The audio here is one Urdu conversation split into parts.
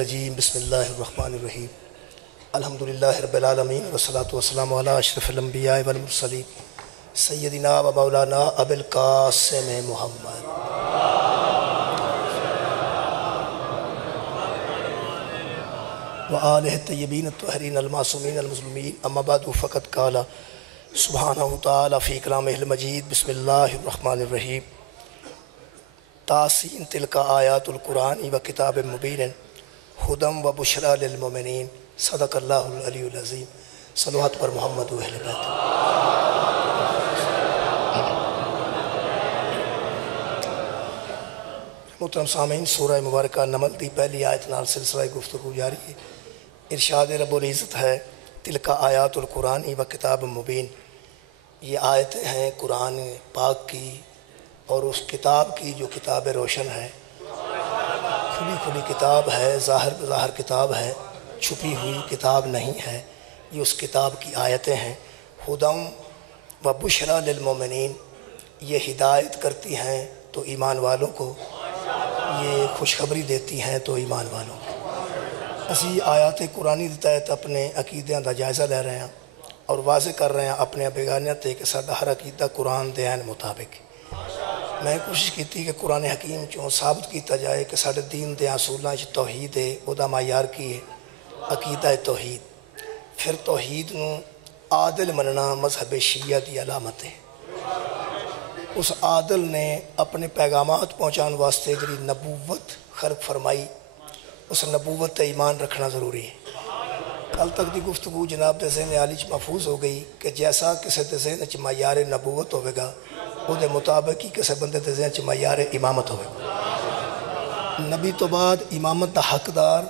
الرجیم بسم اللہ الرحمن الرحیم الحمدللہ رب العالمین والصلاة والسلام علی اشرف الانبیاء والمرسلین سیدنا و مولانا ابی القاسم محمد وآلہ الطیبین الطاہرین المعصومین المظلومین اما بعد فقد قال سبحانہ تعالی فی کلامہ المجید بسم اللہ الرحمن الرحیم تاسین تلک آیات القرآن و کتاب مبین ہدم و بشرا للمؤمنین صدق اللہ العلی العظیم صلوات پر محمد و اہل بیت۔ محترم سامعین، سورہ مبارکہ نمل دی پہلی آیت نال سلسلہ گفتگو جاری ہے۔ ارشاد رب العزت ہے تلک آیات القرآن و کتاب مبین، یہ آیتیں ہیں قرآن پاک کی اور اس کتاب کی جو کتاب روشن ہے، کھلی کھلی کتاب ہے، ظاہر بظاہر کتاب ہے، چھپی ہوئی کتاب نہیں ہے۔ یہ اس کتاب کی آیتیں ہیں۔ ہدم و بشرا للمؤمنین، یہ ہدایت کرتی ہیں تو ایمان والوں کو، یہ خوشخبری دیتی ہیں تو ایمان والوں کو۔ اسی آیات قرآنی کے تحت اپنے عقیدیاں دا جائزہ لے رہے ہیں اور واضح کر رہے ہیں اپنے بیگانیت کہ ساڈا ہر عقیدہ قرآن دے عین مطابق۔ میں کوشش کی تھی کہ قرآن حکیم چوں ثابت کیتا جائے کہ ساڈے دین دے اصولاں وچ توحید ہے، او دا معیار کی ہے، عقیدہ توحید۔ پھر توحید نو عادل مننا مذہب شیعہ دی علامت ہے۔ اس عادل نے اپنے پیغامات پہنچان واسطے جڑی نبوت خلق فرمائی، اس نبوت تے ایمان رکھنا ضروری ہے۔ کل تک دی گفتگو جناب دے ذہن عالی چ محفوظ ہو گئی کہ جیسا کسی دے ذہن چ معیار نبوت ہوئے گا، وہ دے مطابق ہی کسی بندے دے ذہن چ معیار امامت ہوئے گا۔ نبی تو بعد امامت دا حقدار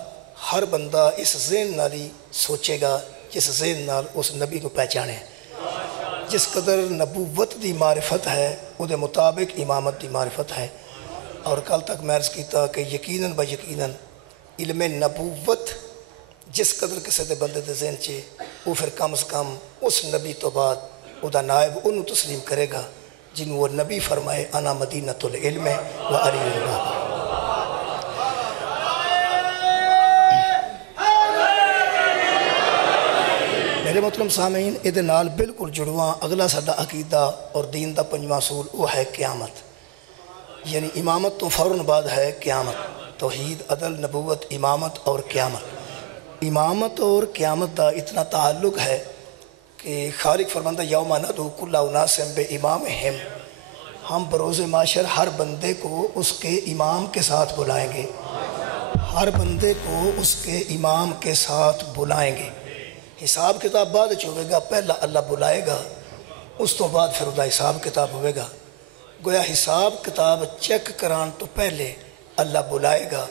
ہر بندہ اس ذہن نال ہی سوچے گا جس ذہن نال اس نبی کو پہچانے۔ جس قدر نبوت دی معرفت ہے وہ دے مطابق امامت دی معرفت ہے۔ اور کل تک میں عرض کیتا کہ یقیناً با یقیناً علم نبوت جس قدر کسی دے بندے دے ذہن چے، وہ پھر کم از کم اس نبی تو بعد وہ دا نائب انہوں تسلیم کرے گا جن وہ نبی فرمائے انا مدینۃ العلم و علی الباب۔ میرے محترم سامعین، ادھے نال بالکل جڑواں اگلا ساڈا عقیدہ اور دین دا پنجواں اصول وہ ہے قیامت، یعنی امامت تو فوراً بعد ہے قیامت۔ توحید، عدل، نبوت، امامت اور قیامت۔ امامت اور قیامت دا اتنا تعلق ہے کہ خالق فرماندہ یوم ندعو کل اناس بامامہم، ہم بروز معاشر ہر بندے کو اس کے امام کے ساتھ بلائیں گے، ہر بندے کو اس کے امام کے ساتھ بلائیں گے۔ حساب کتاب بعد ہوئے گا، پہلا اللہ بلائے گا، اس تو بعد پھر ادا حساب کتاب ہوئے گا۔ گویا حساب کتاب چیک کران تو پہلے اللہ بلائے گا،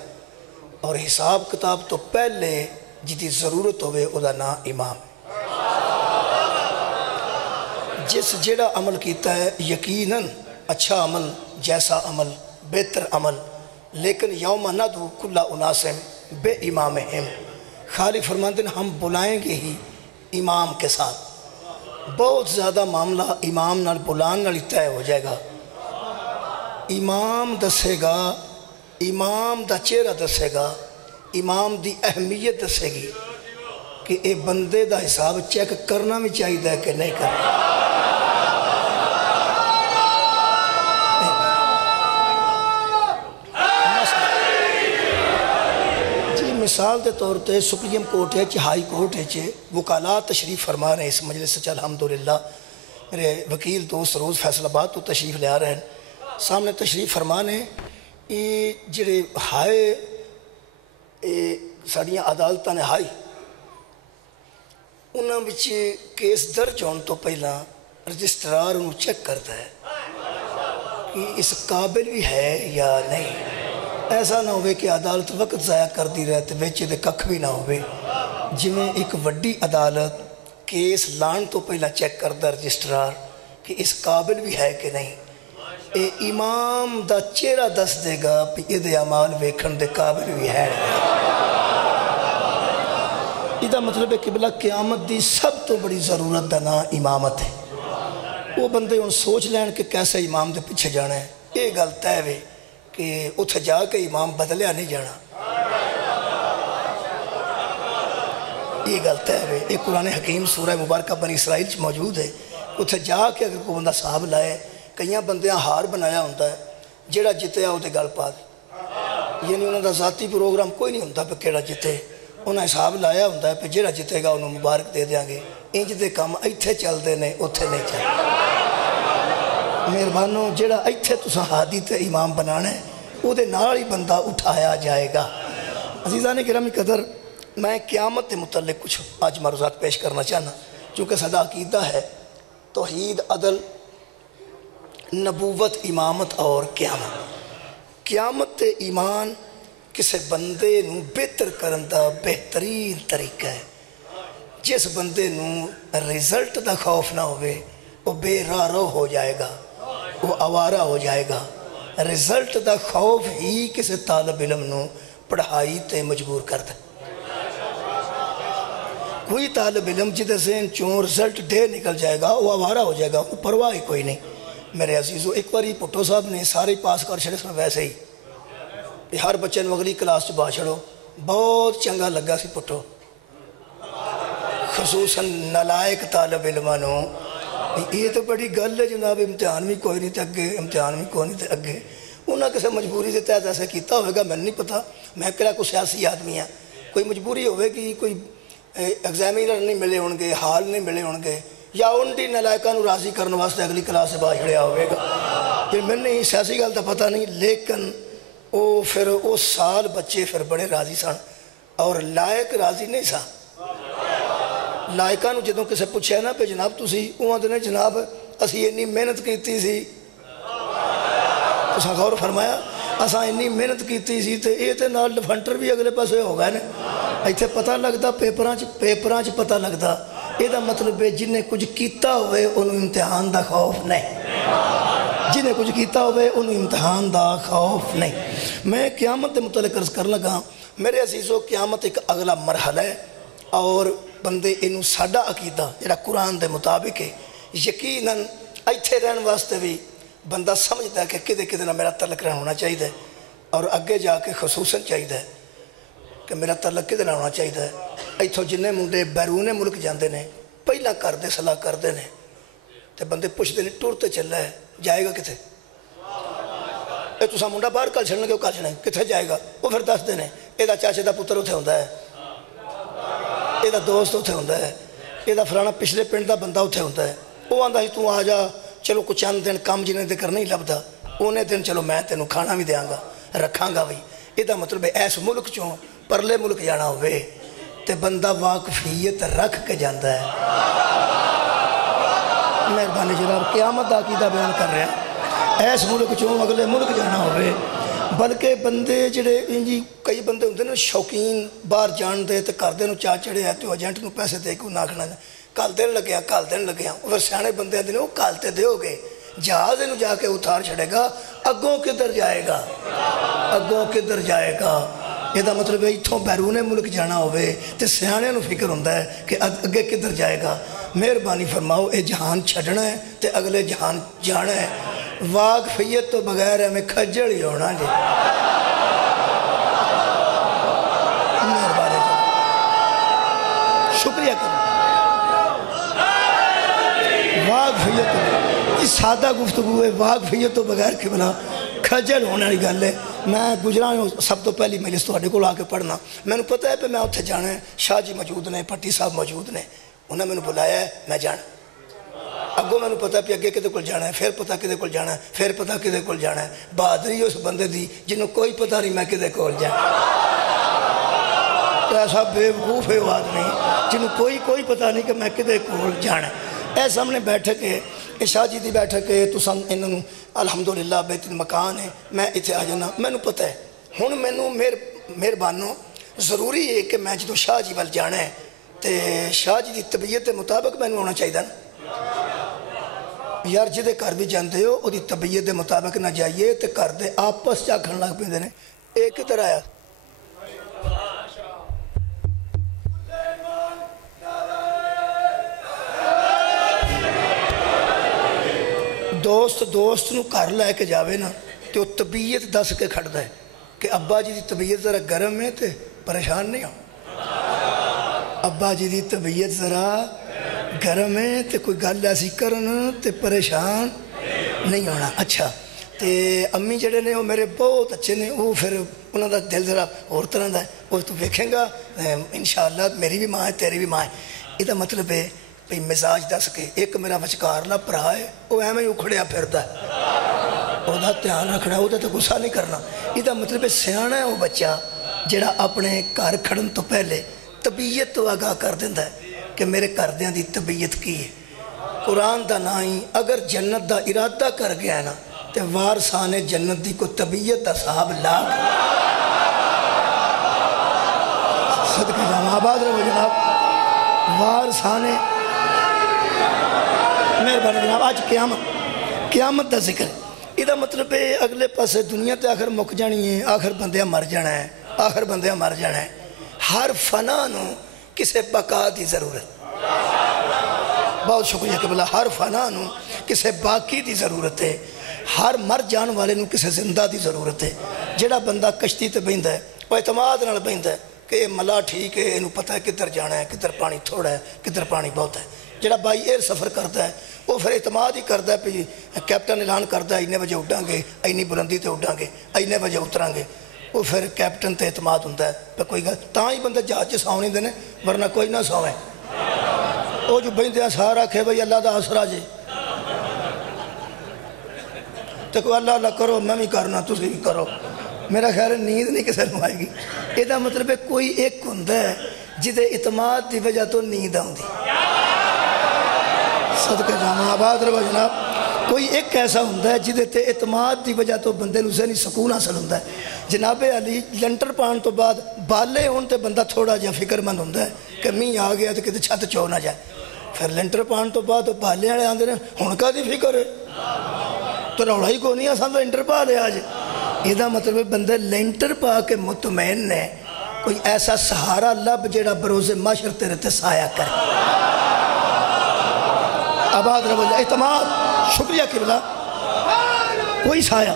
اور حساب کتاب تو پہلے جدی ضرورت ہوئے ادا نا امام۔ جس جڑا عمل کیتا ہے یقیناً اچھا عمل، جیسا عمل، بہتر عمل، لیکن یوم ندعو کل اناس بامامہم، خالق فرماتے ہیں ہم بلائیں گے ہی امام کے ساتھ۔ بہت زیادہ معاملہ امام نال بلان نال طے ہو جائے گا۔ امام دسے گا، امام دا چہرہ دسے گا، امام دی اہمیت دسے گی کہ اے بندے دا حساب چیک کرنا بھی چاہیے کہ نہیں کرنا۔ جی مثال دے طور تے سپریم کورٹ ہے، ہائی کورٹ ہے، وکالات تشریف فرما رہے ہیں اس مجلس سے، الحمدللہ میرے وکیل دوست روز فیصل آباد تو تشریف لے آ رہے ہیں، سامنے تشریف فرمانے یہ جڑے ہائے ساڑیاں عدالتاں نے ہائی، انہاں وچ کیس درج ہونے تو پہلا رجسٹرار انہوں چیک کرتا ہے کہ اس قابل بھی ہے یا نہیں۔ ایسا نہ ہوئے کہ عدالت وقت ضائع کر دی رہتے ویچے دے ککھ بھی نہ ہوئے۔ جویں ایک وڈی عدالت کیس لان تو پہلا چیک کرتا رجسٹرار کہ اس قابل بھی ہے کہ نہیں، اے امام دا چہرہ دس دے گا پہ یہ دے عمال ویکھن دے قابل بھی ہے۔ یہ مطلب ہے کہ بلا قیامت دی سب تو بڑی ضرورت دا نا امامت ہے۔ وہ بندے ان سوچ لین کہ کیسے امام دے پیچھے جانا ہے، یہ گل طے وے کہ اتھے جا کے امام بدلیا نہیں جانا۔ یہ گل طے ہے. یہ قرآن حکیم سورہ مبارکہ بنی اسرائیل موجود ہے. اتنے جا کے اگر کوئی بندہ صاحب لائے کئی بندیاں ہار بنایا ہوتا ہے جہاں جتیا وہ گل پا دے. یعنی انہوں کا ذاتی پروگرام کوئی نہیں ہوتا پہ کہڑا جتے. انہیں حساب لایا ہوتا ہے پہ جہاں جتے گا انہوں مبارک دے دیں گے. انج دے کام ایتھے چلتے ہیں اتنے نہیں چلتے. مہربانو جہاں ایتھے تساں ہادی تے امام بنانا ہے وہ دے نال ہی بندہ اٹھایا جائے گا. عزیزان گرامی قدر میں قیامت کے متعلق کچھ آج معروضات پیش کرنا چاہنا چونکہ صدا عقیدہ ہے توحید عدل نبوت امامت اور قیامت. قیامت تے ایمان کسے بندے نو بہتر کرن دا بہترین طریقہ ہے. جس بندے نو رزلٹ دا خوف نہ ہوئے وہ بے راہ رو ہو جائے گا, وہ آوارہ ہو جائے گا. رزلٹ دا خوف ہی کسے طالب علم نو پڑھائی تے مجبور کر دے. کوئی طالب علم جدے ذہن چون رزلٹ ڈے نکل جائے گا وہ آوارہ ہو جائے گا, وہ پرواہ ہی کوئی نہیں. میرے عزیزو ایک باری پٹھو صاحب نے سارے پاس کر چھڑے سن ویسے ہی ہر بچے نے اگلی کلاس چ با چھڑو. بہت چنگا لگا سی پٹھو, خصوصاً نالائق طالب علمانوں. یہ تو بڑی گل ہے جناب, امتحان بھی کوئی نہیں تے اگے, امتحان بھی کوئی نہیں تے اگے. انہاں کسے مجبوری سے تحت ایسا کیتا ہوئے گا, میں نہیں پتا. میں کہا کوئی سیاسی آدمی ہے, کوئی مجبوری ہوئے گی, کوئی ایگزامینر نہیں ملے ہون گے, حال نہیں ملے ہون گے, یا ان دی نلائکہ نو راضی کرنے واسطے اگلی کلاس سے باہر چھڑیا ہوئے گا. پھر میں نے سیاسی گل تو پتہ نہیں, لیکن وہ پھر اس سال بچے پھر بڑے راضی سن اور لائق راضی نہیں سن. لائقہ نو جدوں کسے پوچھے نا پہ جناب تسی اوہاں دے جناب اسی اتنی محنت کیتی سی. تساں غور فرمایا اساں اتنی محنت کیتی سی تے اے تے نال ڈفنٹر بھی اگلے پاسے ہو گئے نے. ایتھے پتہ لگدا پیپراں چ پتہ لگدا. یہ دا مطلب ہے جنہیں کچھ کیتا ہوئے انہوں امتحان دا خوف نہیں, جنہیں کچھ کیتا ہوئے انہوں امتحان دا خوف نہیں. میں قیامت دے متعلق عرض کر لگا. میرے عزیزو قیامت ایک اگلا مرحلہ ہے اور بندے انہوں ساڈا عقیدہ جڑا قرآن دے مطابق ہے. یقیناً ایتھے رہن واسطے بھی بندہ سمجھتا ہے کہ کدے کدے نہ میرا تعلق رہنا ہونا چاہیے اور اگے جا کے خصوصاً چاہیے کہ میرا تعلق کدے نہ ہونا چاہیے. ایتھوں جنہیں منڈے بیرون ملک جاندے نے پہلا کردے صلاح کردے نے تے بندے پوچھتے نے ٹور تے چل رہا ہے جائے گا کتے. اے تسا منڈا باہر کل چھڑنے کے کل چھڑنے کتے جائے گا, وہ پھر دس دینے اے دا چاچے دا پتر اتھے ہوندا ہے, اے دا دوست اتھے ہوندا ہے, اے دا فلانا پچھلے پنڈ دا بندہ اتھے ہوندا ہے. وہ آندا ہی تو آ جا چلو کچھ چند دن کام جنہیں دے کر نہیں لبدا, اونے دن چلو میں تینوں کھانا بھی دیاں گا رکھاں گا بھی. اے دا مطلب ہے ایس ملک چوں پرلے ملک جانا ہوئے تے بندہ واقفیت رکھ کے جاندہ ہے. مہربانی جناب قیامت دا عقیدہ بیان کر رہے ہیں. ایس ملک چوں اگلے ملک جانا ہوئے بلکہ بندے جڑے انجی کئی بندے ہوندے نے شوقین باہر جان دے تے کر دے نو چاہ چڑھے ہے تو ایجنٹ نو پیسے دے کو ناکھنا کال دن لگیا پھر سیانے بندے آتے ہیں وہ کالتے دے ہو گئے جہاز نو جا کے اتار چھڑے گا. اگوں کدھر جائے گا, اگوں کدھر جائے گا. یہ دا مطلب ہے اتھوں بیرون ملک جانا ہوئے تے سیانے نو فکر ہوندہ ہے کہ اگے کدھر جائے گا. مہربانی فرماؤ اے جہان چھڑنا ہے تے اگلے جہان جانا ہے. واقفیت تو بغیر ہمیں کھجڑ ہی ہونا جی. مہربانی شکریہ کریں. واقفیت اس سادہ گفتگو ہے, واقفیت تو بغیر کہ بنا کھجل ہونے والی گل ہے. میں گزرا ہوں سب تو پہلی مجلس تواڈے کول آ کے پڑھنا. میں نے پتہ ہے کہ میں اتنے جانا ہے, شاہ جی موجود نے, پٹی صاحب موجود نے, انہیں میں نے بلایا ہے میں جانا. اگوں میں نے پتہ پہ اگے کدے کول جانا ہے, پھر پتہ کدے کول جانا ہے, پھر پتہ کدے کول جانا ہے. بہادری اس بندے دی جنہوں کوئی پتہ نہیں میں کدے کول جانا. ایسا بے وقوف ہے وہ آدمی جنہوں کوئی پتہ نہیں کہ میں کدے کول جانا ہے. اے سامنے بیٹھک ہے, شاہ جی دی بیٹھک ہے, تو سن انہوں الحمدللہ بہترین مکان ہے, میں اتنے آ جانا. میں نے پتہ ہے ہوں مینوں مہربانوں ضروری ہے کہ میں جدوں شاہ جی وال جانا ہے تے شاہ جی دی طبیعت کے مطابق میں ہونا چاہیے نا یار. جدے گھر بھی جاندے ہو وہ دی طبیعت کے مطابق نہ جائیے تے گھر دے آپس چاکھن لگ پیندے نے. ایک کدھر آیا دوست نو گھر لے کے جاوے نا تو طبیعت دس کے کھڑتا ہے کہ ابا جی دی طبیعت ذرا گرم ہے تے پریشان نہیں ہو. ابا جی دی طبیعت ذرا گرم ہے تے کوئی گل ایسی کرن تے پریشان نہیں ہونا. اچھا تے امی جڑے نے وہ میرے بہت اچھے نے. وہ پھر انہوں دا دل ذرا اور طرح دا ہے. وہ تو دیکھیں گا انشاءاللہ میری بھی ماں ہے تیری بھی ماں ہے. یہ مطلب ہے بھئی مزاج دس کے. ایک میرا وچکارلا بھرا ہے وہ ایویں ہی اکھڑیا پھردا ہے. وہ دھیان رکھنا وہ تو غصہ نہیں کرنا. یہ مطلب ہے سیاح ہے وہ بچہ جڑا اپنے گھر کھڑن تو پہلے طبیعت تو آگاہ کر دینا ہے کہ میرے گھردیاں دی طبیعت کی ہے. قرآن دا نا ہی اگر جنت دا ارادہ کر گیا ہے نا تو وارثان جنت دی کو طبیعت دا صاحب لا کے صدقہ جامع آباد رہو جناب. وارثان مہربانی جناب. آج قیامت دا ذکر. یہ مطلب ہے اگلے پاسے دنیا تے آخر مک جانی ہے. آخر بندیاں مر جانا ہے. آخر بندیاں مر جانا ہے. ہر فنا نو کسے بقا دی ضرورت. بہت شکریہ قبلہ. ہر فنا نو کسے باقی دی ضرورت ہے. ہر مر جان والے نو کسے زندہ دی ضرورت ہے. جڑا بندہ کشتی تے بہندا ہے وہ اعتماد نال بہندا ہے کہ ملا ٹھیک ہے انہوں پتہ ہے کدھر جانا ہے, کدھر پانی تھوڑا ہے, کدھر پانی بہت ہے. جڑا بائی ایئر سفر کرتا ہے وہ پھر اعتماد ہی کرتا ہے کہ کیپٹن اعلان کرتا ہے اینے بجے اڈاں گے, اینی بلندی تے اڈاں گے, اینے بجے اتراں گے. وہ پھر کیپٹن تے اعتماد ہوتا ہے پہ کوئی گل تاں ہی بندہ جہاز سو نہیں دینے ورنہ کوئی نہ سویں. وہ جو بہندے ہیں سارا کھے بھئی اللہ دا آسرا جے تو کوئی اللہ اللہ کرو میں بھی کرنا تسی بھی کرو. میرا خیال ہے نیند نہیں کسے نو آئے گی. یہ مطلب ہے کوئی ایک ہوندہ ہے جدے اعتماد دی وجہ تو نیند آؤں دی. صدقہ جامع آباد رہو جناب. کوئی ایک ایسا ہوندہ ہے جدے تے اعتماد دی وجہ تو بندے نو ذہنی سکون حاصل ہوندہ ہے. جناب علی لنٹر پان تو بعد بالے ہون تے بندہ تھوڑا جا فکر مند ہوندہ ہے کہ می آ گیا تو کتے چھت چو نہ جائے. پھر لنٹر پان تو بعد بالے آنے آندے نے ہن کا دی فکر ہے تو روڑا ہی کو نہیں آسان تو لنٹر پا لے آج. یہ مطلب ہے بندے لنٹر پا کے مطمئن نے کوئی ایسا سہارا لب جیڑا بروز معاشر تیرے تے سایہ کرے. آباد رہو جائے اعتماد. شکریہ قبلہ. کوئی سایہ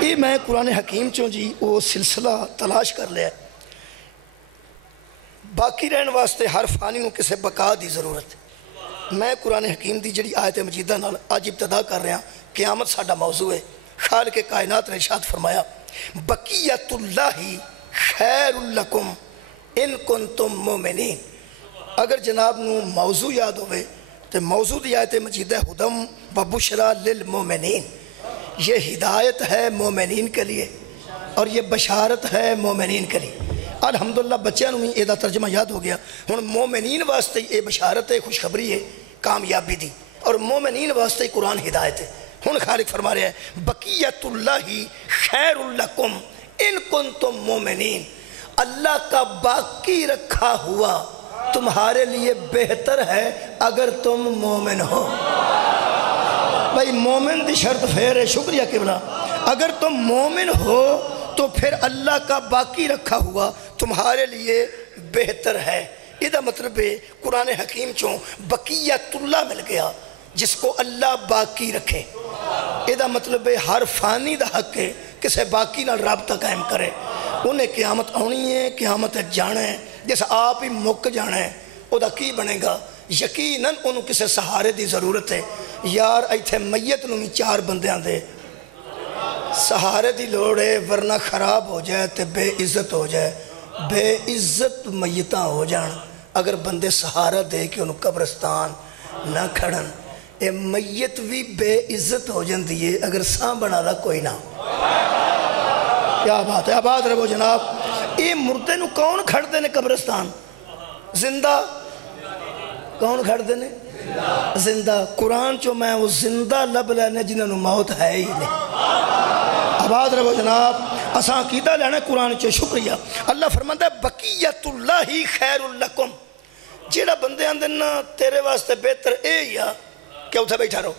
یہ میں قرآن حکیم چوں جی وہ سلسلہ تلاش کر لیا. باقی رہن واسطے ہر فانی نو کسے بقا دی ضرورت ہے. میں قرآن حکیم دی جڑی آیت مجیدہ نال آج ابتدا کر رہا. قیامت ساڈا موضوع ہے. خالق کائنات نے ارشاد فرمایا بقیت اللہ خیر لکم ان کنتم مومنین. اگر جناب نو موضوع یاد ہوئے تو موضوع دی آیت مجیدہ ہدم و بشرا للمومنین. یہ ہدایت ہے مومنین کے لیے اور یہ بشارت ہے مومنین کے لیے. الحمدللہ بچیاں نو یہ دا ترجمہ یاد ہو گیا. ہن مومنین واسطے یہ بشارت ہے, خوشخبری ہے کامیابی دی, اور مومنین واسطے قرآن ہدایت ہے. ہن خالق فرما رہے ہیں بقیت اللہ خیر لکم ان کنتم مومنین. اللہ کا باقی رکھا ہوا تمہارے لیے بہتر ہے اگر تم مومن ہو. بھائی مومن دی شرط پھر ہے. شکریہ قبلہ. اگر تم مومن ہو تو پھر اللہ کا باقی رکھا ہوا تمہارے لیے بہتر ہے. یہ مطلب ہے قرآن حکیم چوں بقیت اللہ مل گیا جس کو اللہ باقی رکھے. یہ مطلب ہے ہر فانی دا حق ہے کسے باقی نال رابطہ قائم کرے. انہیں قیامت آنی ہے, قیامت جانا ہے. جیسا آپ ہی مک جانا ہے او دا کی بنے گا. یقیناً انہوں کسے سہارے دی ضرورت ہے. یار ایتھے میت نو 4 بندیاں دے سہارے دی لوڑ ہے ورنہ خراب ہو جائے تے بے عزت ہو جائے. بے عزت میتاں ہو جان اگر بندے سہارا دے کہ انہوں قبرستان نہ کھڑن. اے میت بھی بے عزت ہو جان دیئے اگر ساں بنا دا کوئی نہ. کیا بات ہے. آباد رہو جناب. یہ مردے نو کون کھڑ دینے قبرستان؟ زندہ. کون کھڑ دینے؟ زندہ. قرآن چو میں وہ زندہ لب لینے جنہوں نے موت ہے ہی نہیں. آباد رہو جناب. اساں عقیدہ لینا قرآن چو. شکریہ. اللہ فرماتا ہے بقیت اللہ خیر لکم. جیڑا بندے اندن تیرے واسطے بہتر اے یا کیا اتھا بیٹھا رہو.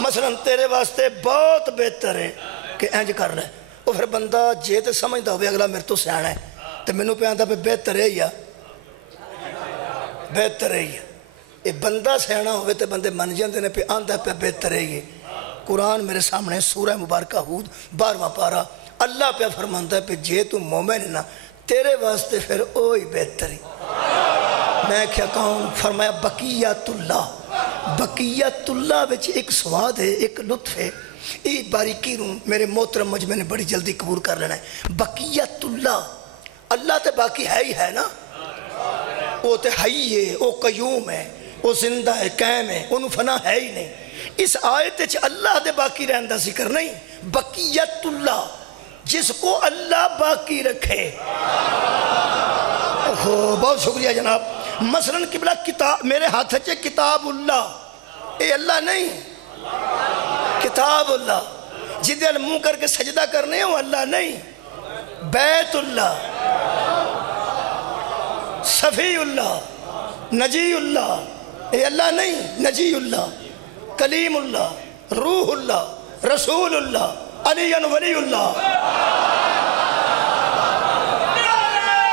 مثلا تیرے واسطے بہت بہتر ہے کہ اینج کر رہے. وہ پھر بندہ جے تے سمجھتا ہوئے اگلا میرے تو سیانا ہے تو میں نو پہ آندا پہ بہتر ہے یا بہتر ہے یا. یہ بندہ سیانا ہوئے تو بندے من جاندے نے پہ آندا پہ بہتر ہے یہ. قرآن میرے سامنے سورہ مبارکہ ہود 12واں پارہ اللہ پہ فرماندا ہے پہ جے تو مومن ہے نا تیرے واسطے پھر اوہی بہتری۔ میں کیا کہوں؟ فرمایا بقیت اللہ، بقیت اللہ وچ ایک سواد ہے، ایک لطف ہے۔ یہ باریکی روں میرے محترم مجمع نے بڑی جلدی قبول کر لینا ہے۔ بقیت اللہ، اللہ تے باقی ہے ہی ہے نا، وہ تے حی ہے، وہ قیوم ہے، وہ زندہ ہے، قائم ہے، انہوں فنا ہے ہی نہیں۔ اس آیت وچ اللہ دے باقی رہن دا ذکر نہیں، بقیت اللہ، جس کو اللہ باقی رکھے۔ بہت شکریہ جناب۔ مثلاً قبلہ کتاب میرے ہاتھ ہے کتاب اللہ، اے اللہ نہیں، کتاب اللہ جدے منہ کر کے سجدہ کرنے ہو، اللہ نہیں۔ بیت اللہ، صفی اللہ، نجی اللہ، اے اللہ نہیں، نجی اللہ، کلیم اللہ، روح اللہ، رسول اللہ، علی ولی اللہ۔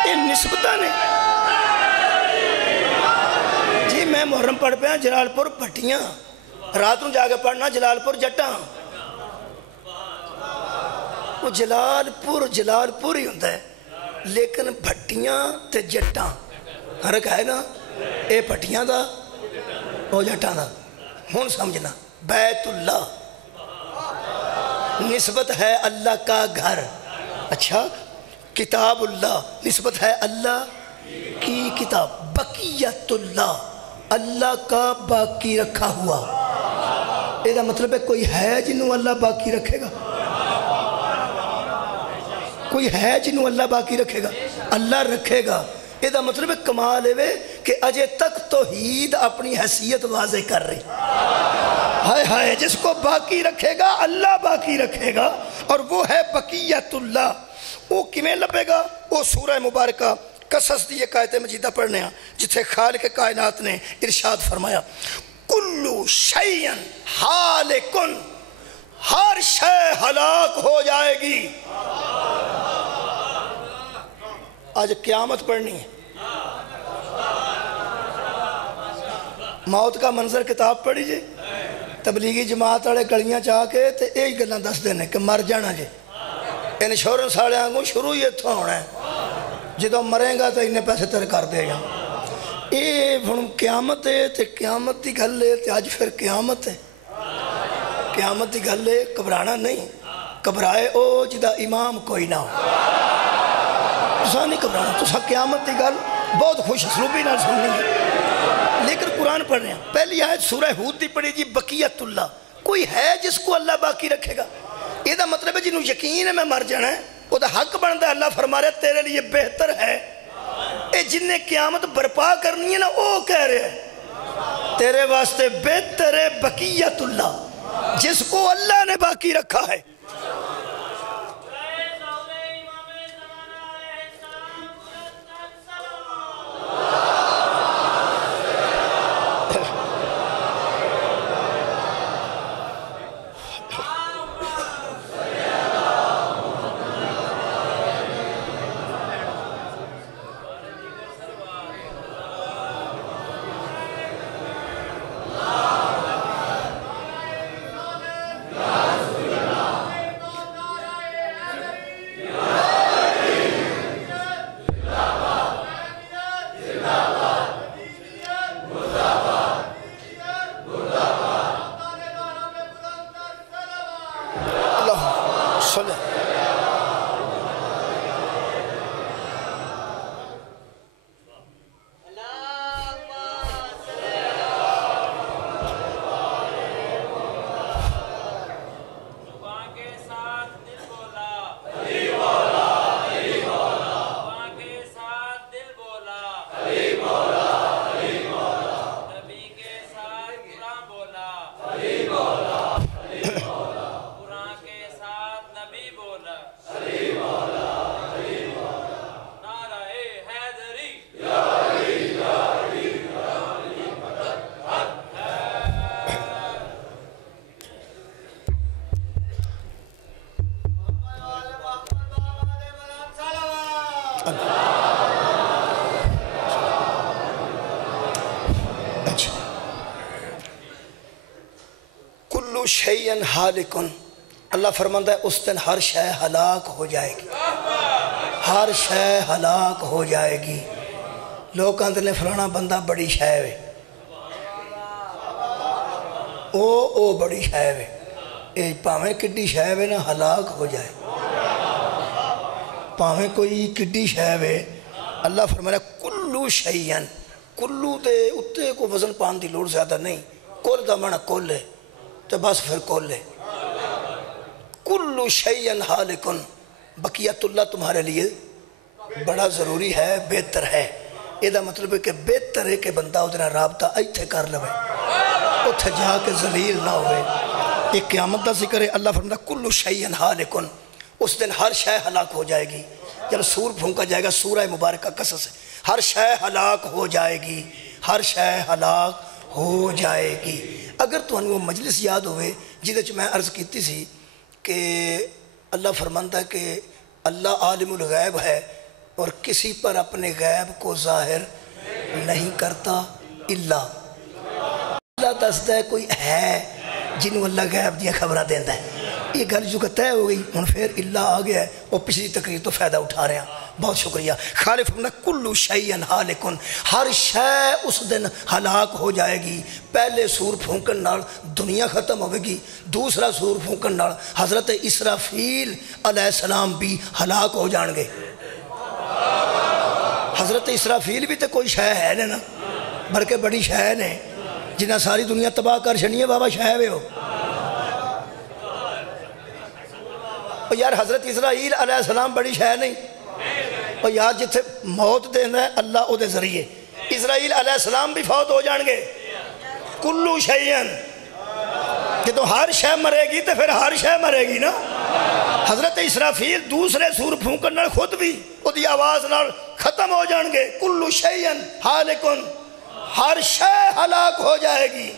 یہ نسبتہ نہیں جی۔ میں محرم پڑھ پہ جلال پور بھٹیاں، رات نوں جا کے پڑھنا جلال پور جٹاں۔ وہ جلال پور ہی ہوتا ہے، لیکن بھٹیاں تے جٹاں فرق ہے نا۔ اے بھٹیاں دا، وہ جٹاں دا۔ ہون سمجھنا، بیت اللہ نسبت ہے اللہ کا گھر۔ اچھا، کتاب اللہ نسبت ہے اللہ کی کتاب۔ بقیت اللہ، اللہ کا باقی رکھا ہوا۔ یہ دا مطلب ہے کوئی ہے جنہوں اللہ باقی رکھے گا؟ کوئی ہے جنہوں اللہ باقی رکھے گا؟ اللہ رکھے گا۔ یہ دا مطلب ہے کمال ہے کہ اجے تک توحید اپنی حیثیت واضح کر رہی۔ ہائے ہائے، جس کو باقی رکھے گا اللہ باقی رکھے گا، اور وہ ہے بقیت اللہ۔ وہ کمیں لبے گا؟ وہ سورہ مبارکہ قصص دی ایک آیت مجیدہ پڑھنے ہیں جتھے خالق کائنات نے ارشاد فرمایا کلو شیئن حالکن، ہر شے ہلاک ہو جائے گی۔ آج قیامت پڑھنی ہے، موت کا منظر کتاب پڑھی جی، تبلیغی جماعت والے گلیاں چاہ کے تے یہی گلاں دس دینے کہ مر جانا جی۔ انشورنس والے آنگوں شروع ہی اتھوں ہونا ہے، جدو مرے گا تو انہیں پیسے تیرے کر دے گا۔ یہ ہن قیامت ہے تے قیامت دی گل ہے تے اج پھر قیامت ہے، قیامت دی گل ہے، گھبرانا نہیں۔ گھبرائے او جدا امام کوئی نہ ہو، تساں نہیں گھبرانا، تساں قیامت دی گل بہت خوش اسلوبی نال سننی ہے۔ لیکن قرآن پڑھ رہے ہیں، پہلی آیت سورہ ہود دی پڑھی جی بقیت اللہ، کوئی ہے جس کو اللہ باقی رکھے گا؟ یہ دا مطلب ہے جنہوں یقین ہے میں مر جانا ہے، وہ دا حق بنتا ہے۔ اللہ فرما رہا ہے تیرے لیے بہتر ہے۔ اے جن نے قیامت برپا کرنی ہے نا، وہ کہہ رہے ہیں تیرے واسطے بہتر ہے بقیت اللہ، جس کو اللہ نے باقی رکھا ہے۔ کلو شیئن حالکن، اللہ فرماتا ہے اس دن ہر شے ہلاک ہو جائے گی، ہر شے ہلاک ہو جائے گی۔ لوگ کہتے ہیں فلانا بندہ بڑی شے ہے، او بڑی شے ہے، اے پاویں کڈی شے ہے نا ہلاک ہو جائے، پاویں کوئی کڈی شے ہے۔ اللہ فرمایا کلو شیئن، کلو تے اتے کو وزن پان دی لوڑ زیادہ نہیں، کل دا معنی کل ہے تو بس پھر کل ہے۔ کلو شیئن حالکن، بقیت اللہ تمہارے لیے بڑا ضروری ہے، بہتر ہے۔ یہ دا مطلب ہے کہ بہتر ہے کہ بندہ ادھر رابطہ ایتھے کر لوے، اتھے جا کے ذلیل نہ ہوئے۔ ایک قیامت دا ذکر ہے، اللہ فرماتا کلو شیئن حالکن، اس دن ہر شے ہلاک ہو جائے گی۔ جب سور پھونکا جائے گا، سورہ مبارکہ قصص ہے، ہر شے ہلاک ہو جائے گی، ہر شے ہلاک ہو جائے گی۔ اگر تو وہ مجلس یاد ہوئے جہدے میں عرض کیتی سی کہ اللہ فرماتا ہے کہ اللہ عالم الغیب ہے اور کسی پر اپنے غیب کو ظاہر نہیں کرتا اللہ دستا ہے کوئی ہے جنہوں اللہ غیب دیا خبرہ دیندہ ہے۔ یہ گل جو کہ طے ہو گئی، ہن پھر اللہ آ گیا ہے، وہ پچھلی تقریر تو فائدہ اٹھا رہے ہیں۔ بہت شکریہ۔ خالق فرماتا کلو شیئن حالکن، ہر شے اس دن ہلاک ہو جائے گی۔ پہلے سور پھونکن نال دنیا ختم ہوئے گی، دوسرا سور پھونکن نال حضرت اسرافیل علیہ السلام بھی ہلاک ہو جان گے۔ حضرت اسرافیل بھی تو کوئی شے ہے نا، بلکہ بڑی شے نے جنہیں ساری دنیا تباہ کر چھڑنی ہے، بابا شے وے ہو۔ اور یار حضرت اسرائیل علیہ السلام بڑی شے نہیں، اور یار جتھے موت دینا ہے اللہ او دے ذریعے، اسرائیل علیہ السلام بھی فوت ہو جان گے۔ کلو شیئن، جدو ہر شے مرے گی تو پھر ہر شے مرے گی نا۔ حضرت اسرافیل دوسرے سور پھونکن نال خود بھی او دی آواز نال ختم ہو جان گے۔ کلو شیئن حالکن، ہر شے ہلاک ہو جائے گی۔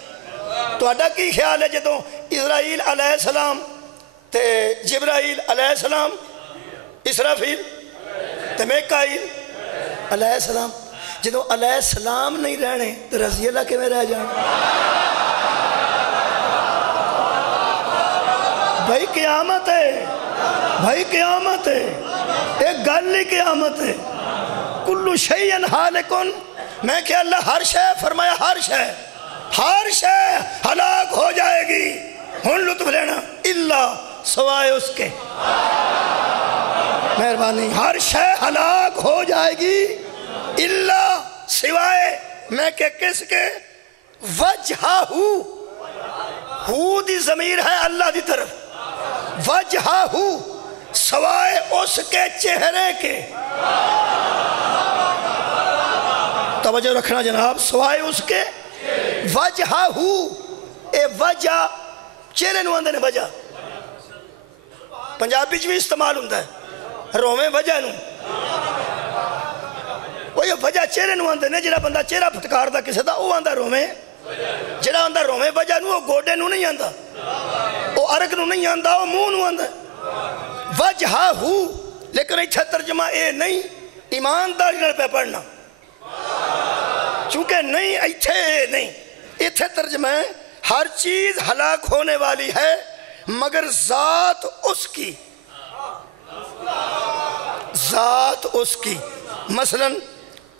تو اڈا کی خیال ہے جدو اسرائیل علیہ السلام تے جبرائیل علیہ السلام، اسرافیل تے میکائیل علیہ السلام، جدو علیہ السلام نہیں رہنے تو رضی اللہ کے میں رہ جان؟ بھائی قیامت ہے، بھائی قیامت ہے، ایک گل ہی قیامت ہے۔ کلو شیئن حالکن، میں کہ اللہ ہر شے فرمایا، ہر شے ہلاک ہو جائے گی۔ ہن لطف لینا، اللہ سوائے اس کے، مہربانی، ہر شے ہلاک ہو جائے گی اللہ سوائے میں کہ کس کے؟ وجہہ ہو دی ضمیر ہے اللہ دی طرف، وجہہ سوائے اس کے چہرے کے۔ توجہ رکھنا جناب، سوائے اس کے وجہہ، اے وجہ چہرے نو آندے نے، وجہ پنجابی بھی استعمال ہوتا ہے، رومیں وجہ نو، وہ یہ وجہ چہرے نو آندے نے۔ جڑا بندہ چہرہ پھٹکار دا کسے دا وہ آندہ رومیں، جڑا آندہ رومیں وجہ نو، وہ گوڑے نو نہیں آندہ، وہ عرق نو نہیں آندہ، وہ منہ نو آندہ وجہہ ہو۔ لیکن ایتھے ترجمہ اے نہیں، ایمانداری نال پہ پڑھنا، چونکہ نہیں ایتھے اے نہیں، ایتھے ترجمہ ہے ہر چیز ہلاک ہونے والی ہے مگر ذات اس کی، ذات اس کی۔ مثلا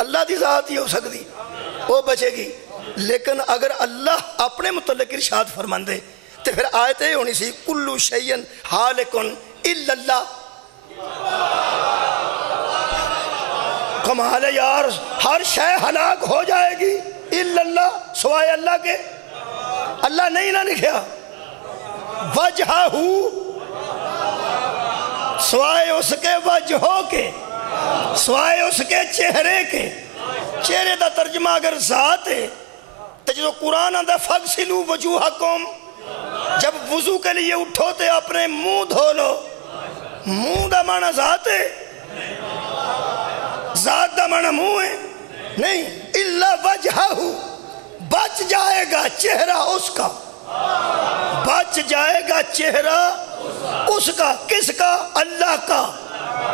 اللہ دی ذات ہی ہو سکتی، وہ بچے گی، لیکن اگر اللہ اپنے متعلق ارشاد فرماندے تو پھر آیت یہ ہونی سی کلو شیئن حالکن الا اللہ۔ کمال ہے یار، ہر شے ہلاک ہو جائے گی الا اللہ، سوائے اللہ کے۔ اللہ نہیں نہ لکھیا، وجہہ سوائے اس کے، وجہوں کے سوائے اس کے چہرے کے۔ چہرے دا ترجمہ اگر ذات ہے تو جو قرآن آندہ فَغْسِلُوا وَجُوهَكُمْ، جب وضو کے لیے اٹھو تے اپنے منہ دھو لو، منہ دا معنی ذات ہے، ذات دا معنی منہ ہے نہیں۔ اِلَّا وَجْهَهُ، بچ جائے گا چہرہ اس کا، بچ جائے گا چہرہ اس کا۔ کس کا؟ اللہ کا۔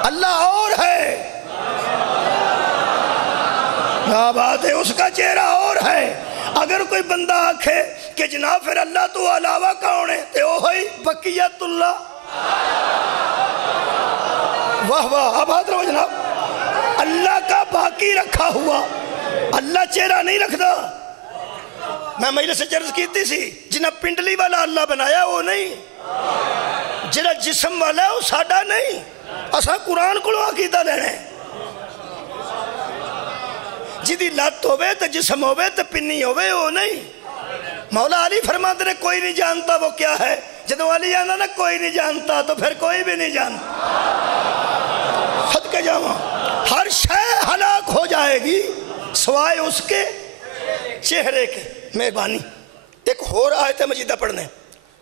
اللہ اور ہے، کیا بات ہے، اس کا چہرہ اور ہے۔ اگر کوئی بندہ آکھے کہ جناب پھر اللہ تو علاوہ کون ہے، تو وہی بقیت اللہ، واہ واہ، اب ہاتھ رہو جناب۔ اللہ کا باقی رکھا ہوا، اللہ چہرہ نہیں رکھتا۔ میں مجلس سے عرض کیتی سی، جنہاں پنڈلی والا اللہ بنایا وہ نہیں، جنہاں جسم والا ہے وہ ساڈا نہیں۔ اساں قرآن کو عقیدہ لینے، جدی لات ہوئے تو جسم ہوئے تو پنی ہوئے وہ نہیں۔ مولا علی فرماتے نے کوئی نہیں جانتا وہ کیا ہے، جدو علی آنا نا کوئی نہیں جانتا تو پھر کوئی بھی نہیں جانتا۔ صدقے جاواں، ہر شے ہلاک ہو جائے گی سوائے اس کے چہرے کے۔ مہربانی ایک اور آیت مجیدہ پڑھنے،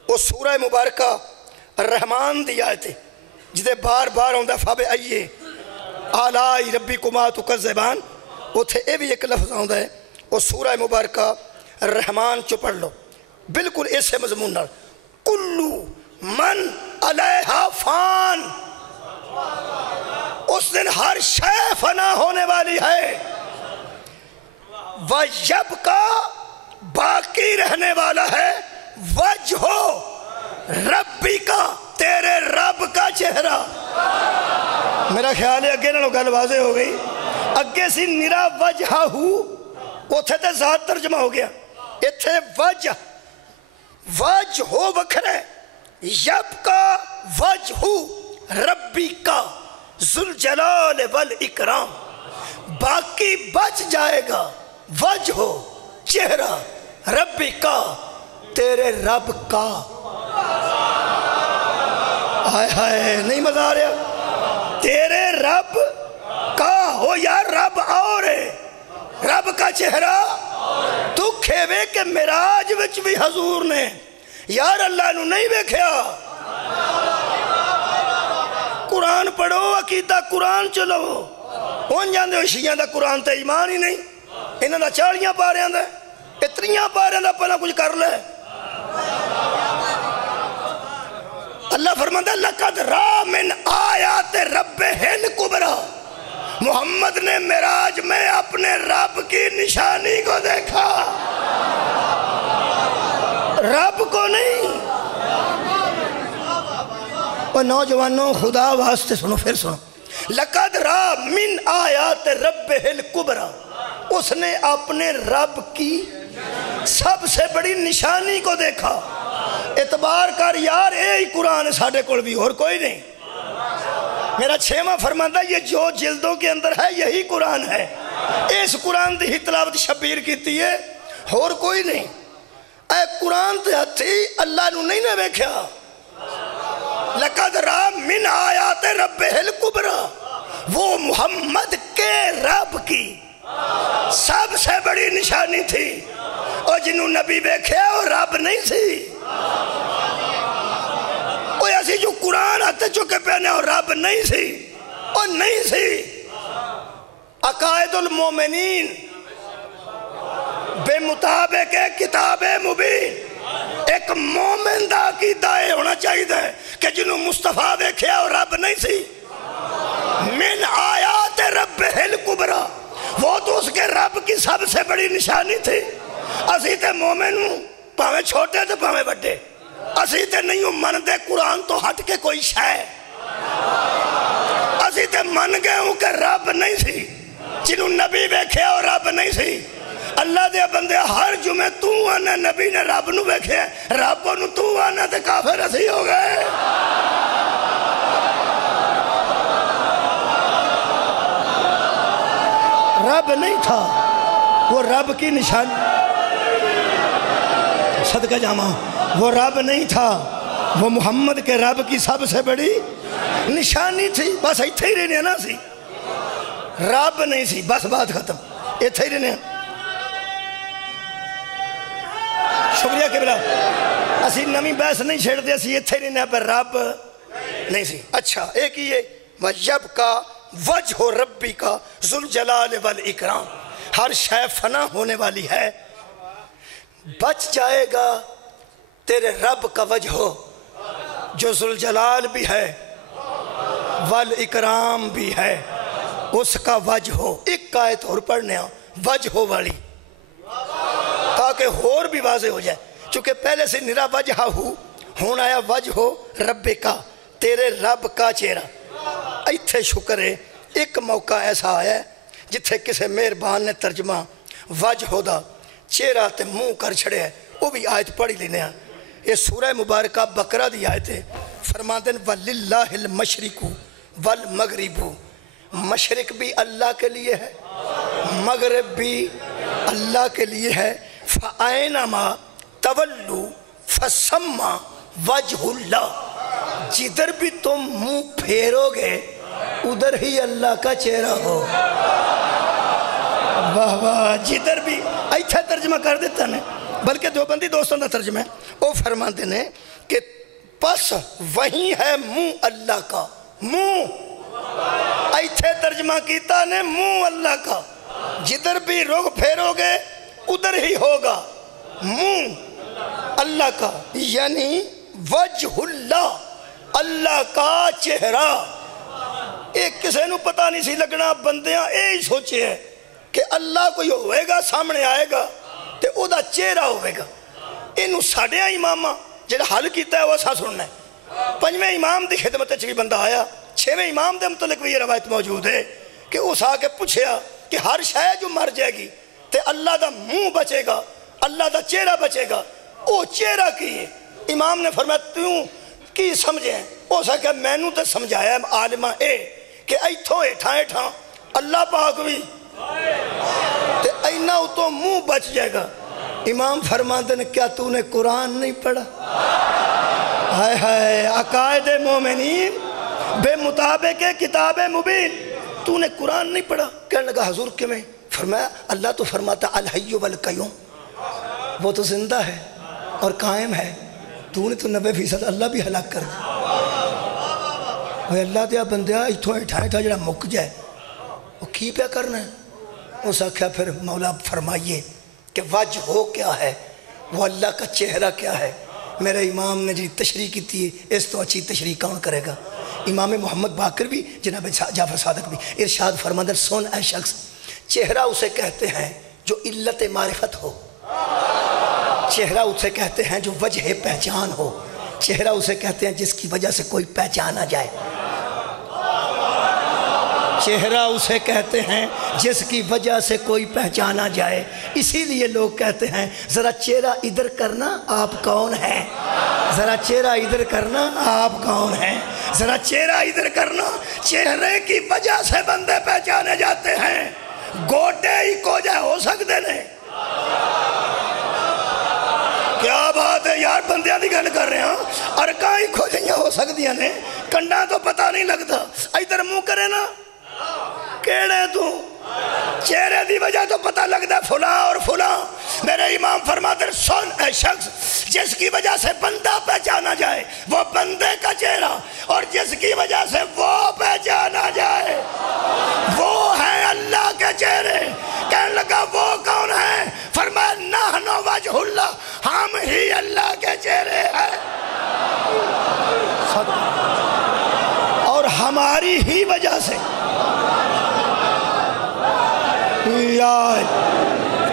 وہ سورہ مبارکہ الرحمن دی آیت ہے جدے بار بار ہوندہ فاب ائیے آلائی ربکما تکذبان، اتھے اے بھی ایک لفظ ہوندہ ہے، وہ سورہ مبارکہ الرحمن چو پڑھ لو، بالکل ایسے مضمون نال، کلو من علیہا فان، اس دن ہر شے فنا ہونے والی ہے، وَيَبْقَى باقی رہنے والا ہے، وجہ ربی کا تیرے رب کا چہرہ۔ میرا خیال ہے اگے نالوں گل واضح ہو گئی، اگے سی نرا وجہ ہو، اتھے تے ذات ترجمہ ہو گیا، اتھے وجہ ہو وکھرے، یبقى وجہ ربی کا ذوالجلال والاکرام، باقی بچ جائے گا وجہ چہرہ ربی کا تیرے رب کا۔ ہائے ہائے نہیں مزہ آ رہا، تیرے رب کا ہو یا رب اور ہے، رب کا چہرہ تو کھیوے کہ معراج وچ بھی حضور نے یار اللہ نو نہیں بیکھیا۔ قرآن پڑھو، عقیدہ قرآن چلو، ہون جاندے ہو شیعہ دا قرآن تے ایمان ہی نہیں، انہاں دا 40 پاریاں دا، اتنیاں پاریاں دا پہلا کچھ کر لے۔ اللہ فرماتا ہے لَقَدْ رَأَىٰ مِنْ آیَاتِ رَبِّهِ الْكُبْرَىٰ، محمد نے معراج میں اپنے رب کی نشانی کو دیکھا، رب کو نہیں۔ اور نوجوانوں خدا واسطے سنو، پھر سنو، لَقَدْ رَأَىٰ مِنْ آیَاتِ رَبِّهِ الْكُبْرَىٰ، اس نے اپنے رب کی سب سے بڑی نشانی کو دیکھا۔ اعتبار کر یار، اے ہی قرآن ساڑھے کول بھی اور کوئی نہیں۔ میرا 6واں فرماتا ہے یہ جو جلدوں کے اندر ہے یہی قرآن ہے، اس قرآن دی ہی تلاوت شبیر کیتی ہے اور کوئی نہیں۔ اے قرآن تے ہتھی اللہ نو نہیں نہ بیکھیا۔ لَقَدْ رَأَىٰ مِنْ آیَاتِ رَبِّهِ الْكُبْرَىٰ، وہ محمد کے رب کی سب سے بڑی نشانی تھی، اور جنہوں نبی بیکھے وہ رب نہیں سی۔ کوئی ایسی جو قرآن آتے چکے پہنے اور رب نہیں سی، اور نہیں سی۔ عقائد المومنین بے مطابق کتاب مبین، ایک مومن دا عقیدہ ہونا چاہیے کہ جنہوں مصطفیٰ بیکھے اور رب نہیں سی۔ من آیات ربِّهِ الْكُبْرَىٰ، وہ تو اس کے رب کی سب سے بڑی نشانی تھی۔ اسی تے مومن ہوں، پاویں چھوٹے تے پاویں بڑے، اسی تے نہیں ہوں من دے قرآن تو ہٹ کے کوئی شے، اسی تے من گئے ہوں کہ رب نہیں سی، جنہوں نبی بیکھے اور رب نہیں سی۔ اللہ دے بندے ہر جمعے تو آنا نبی نے رب نو بیکھے، رب نو تو آنا تے کافر اسی ہو گئے۔ رب نہیں تھا، وہ رب کی نشانی، صدقہ جامع، وہ رب نہیں تھا، وہ محمد کے رب کی سب سے بڑی نشانی تھی۔ بس ایتھے ہی رہنے نا سی، رب نہیں سی، بس بات ختم، ایتھے ہی رہنے۔ شکریہ قبلہ، اسی نمی بحث نہیں چھیڑ دے، اسی ایتھے ہی رہنے پر رب نہیں سی۔ اچھا ایک ہی ہے وَيَبْقَى وجہ ربی کا ذوالجلال والاکرام، ہر شے فنا ہونے والی ہے، بچ جائے گا تیرے رب کا وجہ جو ذوالجلال بھی ہے والاکرام بھی ہے، اس کا وجہ۔ ایک آیت اور پڑھنے وجہ والی تاکہ اور بھی واضح ہو جائے، چونکہ پہلے سے نرا وجہ ہو، ہونا آیا وجہ رب کا تیرے رب کا چہرہ۔ ایتھے شکر ہے ایک موقع ایسا آیا ہے جتھے کسے مہربان نے ترجمہ وجہ دا چہرہ تے منہ کر چھڑے ہے، وہ بھی آیت پڑھی لینے ہیں۔ یہ سورہ مبارکہ بقرہ دی آیت ہے، فرماتے ہیں وَلِلَّهِ الْمَشْرِقُ وَالْمَغْرِبُ، مشرق بھی اللہ کے لیے ہے، مغرب بھی اللہ کے لیے ہے، فَأَيْنَمَا تَوَلُّوا فَثَمَّ وَجْهُ اللَّهِ، جدھر بھی تم منہ پھیرو گے ادھر ہی اللہ کا چہرہ ہو۔ واہ واہ، جدھر بھی ایتھا ترجمہ کر دیتا نے، بلکہ دیوبندی دوستوں کا ترجمہ ہے، وہ فرماتے ہیں کہ پس وہی ہے منہ اللہ کا، منہ ایتھے ترجمہ کیتا نے منہ اللہ کا، جدھر بھی رخ پھیرو گے ادھر ہی ہوگا منہ اللہ کا، یعنی وجہ اللہ، اللہ کا چہرہ۔ ایک کسے نو پتہ نہیں سی لگنا، بندیاں ہی سوچے ہے کہ اللہ کوئی ہوئے گا سامنے آئے گا تے او دا چہرہ ہوئے گا۔ انہوں ساڑھے امامہ جڑا حل کیتا ہے وہ سا سننا ہے۔ پنجویں امام دی خدمت چوی بندہ آیا، چھویں امام دے متعلق بھی یہ روایت موجود ہے کہ اس آ کے پوچھیا کہ ہر شے جو مر جائے گی تے اللہ دا منہ بچے گا، اللہ دا چہرہ بچے گا، او چہرہ کی ہے؟ امام نے فرمایا تیوں کی سمجھے ہیں؟ او سا کہ میں نو تے سمجھایا ہے عالمہ اے کہ ایتھوں ایٹھاں اللہ پاک بھی تے اینا اتوں منہ بچ جائے گا۔ امام فرماتے ہیں کیا تو نے قرآن نہیں پڑھا؟ ہائے ہائے، عقائد مومنین بے مطابق کتاب مبین، تو نے قرآن نہیں پڑھا؟ کہنے لگا حضور کیوں؟ فرمایا اللہ تو فرماتا الحی والقیوم، وہ تو زندہ ہے اور قائم ہے، تو نے تو 90% اللہ بھی ہلاک کر دیا۔ وہ اللہ دیا بندیا ایتھوں ایٹھا جڑا مک جائے وہ کی پیا کرنا ہے؟ اس آکھا پھر مولا فرمائیے کہ وجہ ہو کیا ہے، وہ اللہ کا چہرہ کیا ہے؟ میرے امام نے جی تشریح کی تھی، اس تو اچھی تشریح کون کرے گا؟ امام محمد باقر بھی جناب جعفر صادق بھی ارشاد فرماتے ہیں سن اے شخص، چہرہ اسے کہتے ہیں جو علت معرفت ہو، چہرہ اسے کہتے ہیں جو وجہ پہچان ہو، چہرہ اسے کہتے ہیں جس کی وجہ سے کوئی پہچانا جائے، چہرہ اسے کہتے ہیں جس کی وجہ سے کوئی پہچانا جائے۔ اسی لیے لوگ کہتے ہیں ذرا چہرہ ادھر کرنا آپ کون ہیں، ذرا چہرہ ادھر کرنا آپ کون ہیں، ذرا چہرہ ادھر کرنا، چہرے کی وجہ سے بندے پہچانے جاتے ہیں، گوٹے ہی کوجہ ہو سکتے ہیں۔ کیا بات ہے یار، بندیاں دی گل کر رہے ہیں، ارکاں ہی کھوجیاں ہو سکتی ہیں، کنڈا تو پتہ نہیں لگتا، ادھر منہ کرے نا کیڑے تو چہرے دی وجہ تو پتہ لگتا ہے فلاں اور فلاں۔ میرے امام فرماتے ہیں سن اے شخص، جس کی وجہ سے بندہ پہچانا جائے وہ بندے کا چہرہ، اور جس کی وجہ سے وہ پہچانا جائے وہ ہے اللہ کے چہرے۔ کہنے لگا وہ کون ہے؟ فرمایا نحن وجہ اللہ، ہم ہی اللہ کے چہرے ہیں، اور ہماری ہی وجہ سے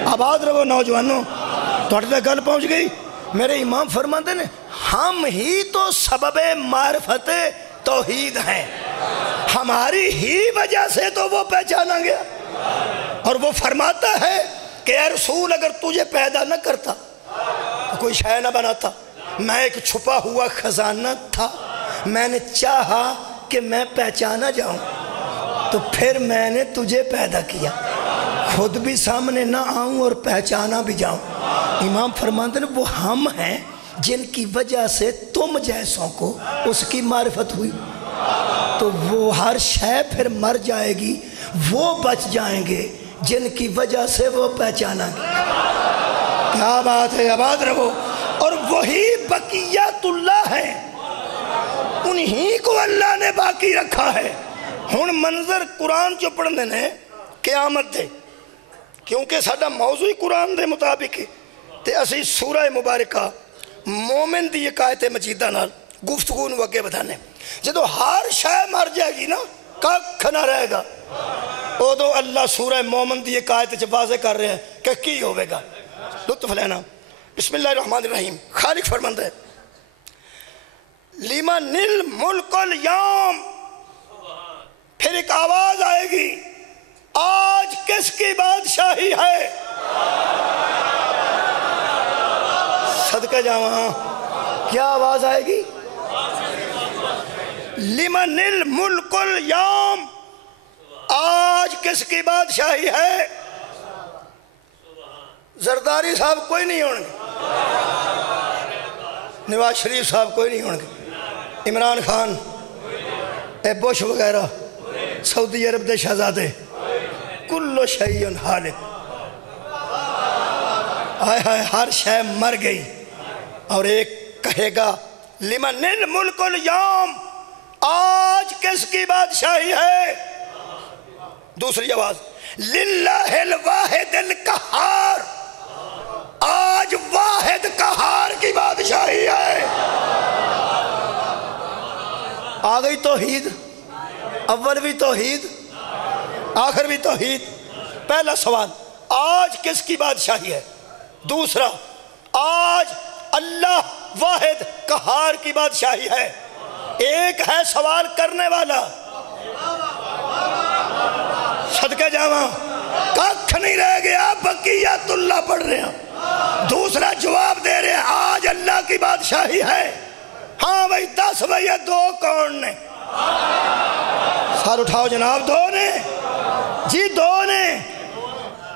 آباد رہو نوجوانوں، توڑے تک گل پہنچ گئی۔ میرے امام فرماتے ہیں ہم ہی تو سبب معرفت توحید ہیں، ہماری ہی وجہ سے تو وہ پہچانا گیا۔ اور وہ فرماتا ہے کہ اے رسول اگر تجھے پیدا نہ کرتا تو کوئی شے نہ بناتا، میں ایک چھپا ہوا خزانہ تھا، میں نے چاہا کہ میں پہچانا جاؤں تو پھر میں نے تجھے پیدا کیا، خود بھی سامنے نہ آؤں اور پہچانا بھی جاؤں۔ امام فرماتے ہیں وہ ہم ہیں جن کی وجہ سے تم جیسوں کو اس کی معرفت ہوئی، تو وہ ہر شے پھر مر جائے گی، وہ بچ جائیں گے جن کی وجہ سے وہ پہچانا گیا۔ کیا بات ہے، آباد رہو۔ اور وہی بقیت اللہ ہے، انہی کو اللہ نے باقی رکھا ہے۔ ہن منظر قرآن جو پڑھنے نے قیامت دے، کیونکہ ساڈا موضوع قرآن دے مطابق ہے، تے اسی سورہ مبارکہ مومن دی ایک آیت مجیدہ نال گفتگو نو اگے بدھانے۔ جدو ہر شے مر جائے گی نا، ککھ نہ رہے گا، ادو اللہ سورہ مومن دی ایک آیت واضح کر رہے ہیں کہ کی ہوئے گا۔ لطف لینا۔ بسم اللہ الرحمن الرحیم۔ خالق فرماتا ہے لمن الملک اليوم، پھر ایک آواز آئے گی، آج کس کی بادشاہی ہے؟ صدقہ جاواں، کیا آواز آئے گی؟ لمن الملک اليوم، آج کس کی بادشاہی ہے؟ زرداری صاحب کوئی نہیں ہوں گے، نواز شریف صاحب کوئی نہیں ہوں گے، عمران خان، بش وغیرہ، سعودی عرب دے شہزادے، کل شیء ہالک، ہائے ہائے ہر شے مر گئی، اور ایک کہے گا لمن الملک اليوم، آج کس کی بادشاہی ہے؟ دوسری آواز للہ الواحد القہار، آج واحد قہار کی بادشاہی ہے۔ آ گئی توحید، اول بھی توحید، آخر بھی توحید۔ پہلا سوال آج کس کی بادشاہی ہے؟ دوسرا آج اللہ واحد قہار کی بادشاہی ہے۔ ایک ہے سوال کرنے والا، صدقہ جاواں ککھ نہیں رہ گیا، بقیت اللہ پڑھ رہے ہیں۔ دوسرا جواب دے رہے ہیں آج اللہ کی بادشاہی ہے۔ ہاں بھائی 10 بھائی، دو کون نے؟ سار اٹھاؤ جناب، دو نے جی، دو نے۔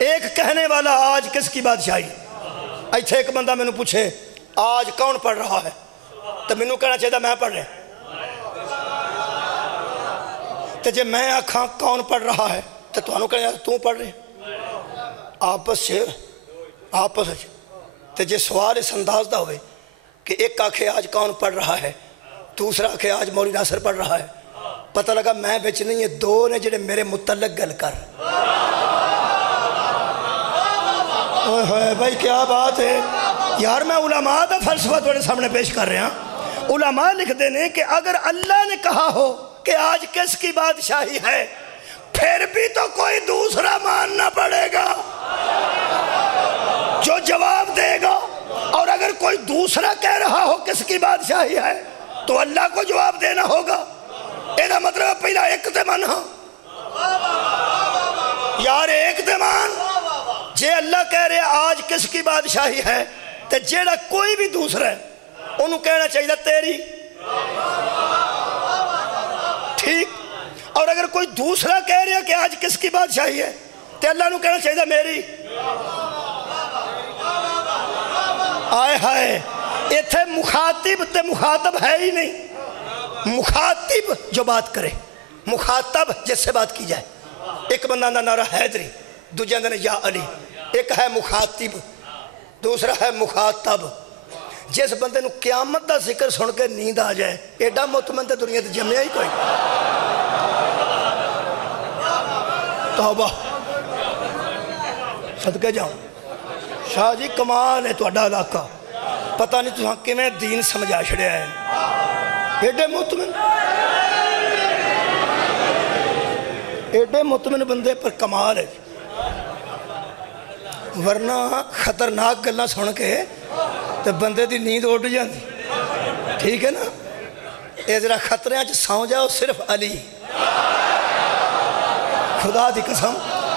ایک کہنے والا آج کس کی بادشاہی؟ ایتھے ایک بندہ میں نے پوچھے آج کون پڑھ رہا ہے، تو میں نے کہنا چاہتا میں پڑھ رہا، تو جے میں آکھاں کون پڑھ رہا ہے تو تو انہوں کہنا تو پڑھ رہے، آپس سے تو جے سوال اس انداز دا ہوئے کہ ایک آکھے آج کون پڑھ رہا ہے، دوسرا آکھے آج مولی ناصر پڑھ رہا ہے، پتہ لگا میں بچ نہیں، یہ دو نے جڑے میرے متعلق گل کر۔ بھائی کیا بات ہے یار، میں علماء دا فلسفہ تھوڑے سامنے پیش کر رہے ہیں۔ علماء لکھ دینے کہ اگر اللہ نے کہا ہو کہ آج کس کی بادشاہی ہے، پھر بھی تو کوئی دوسرا ماننا پڑے گا جو جواب دے گا، اور اگر کوئی دوسرا کہہ رہا ہو کس کی بادشاہی ہے تو اللہ کو جواب دینا ہوگا۔ ایدہ مطلب پہلا ایک تے مانا یار، ایک تے مان جے اللہ کہہ رہے آج کس کی بادشاہی ہے، تو جیڑا کوئی بھی دوسرا ہے انہوں کہنا چاہیے تیری، ٹھیک۔ اور اگر کوئی دوسرا کہہ رہا کہ آج کس کی بادشاہی ہے تو اللہ نے کہنا چاہیے میری۔ آئے ہائے، ایتھے مخاطب تے مخاطب ہے ہی نہیں۔ مخاطب جو بات کرے، مخاطب جس سے بات کی جائے۔ ایک بندہ دا نعرہ حیدری، دوجہ دا یا علی۔ ایک ہے مخاطب، دوسرا ہے مخاطب۔ جس بندے نو قیامت دا ذکر سن کے نیند آ جائے، ایڈا مطمئن تے دنیا تے جمعہ ہی کوئی۔ توبہ، صدقے جاؤں شاہ جی، کمال ہے تہاڈا علاقہ، پتہ نہیں تساں کیویں دین سمجھا چھڑیا ہے، ایڈے مطمئن بندے پر کمال ہے۔ ورنہ خطرناک گلاں سن کے تو بندے دی نیند اٹھ جاندی، ٹھیک ہے نا۔ اے ذرا خطریاں چ سو جاؤ صرف علی، خدا دی قسم،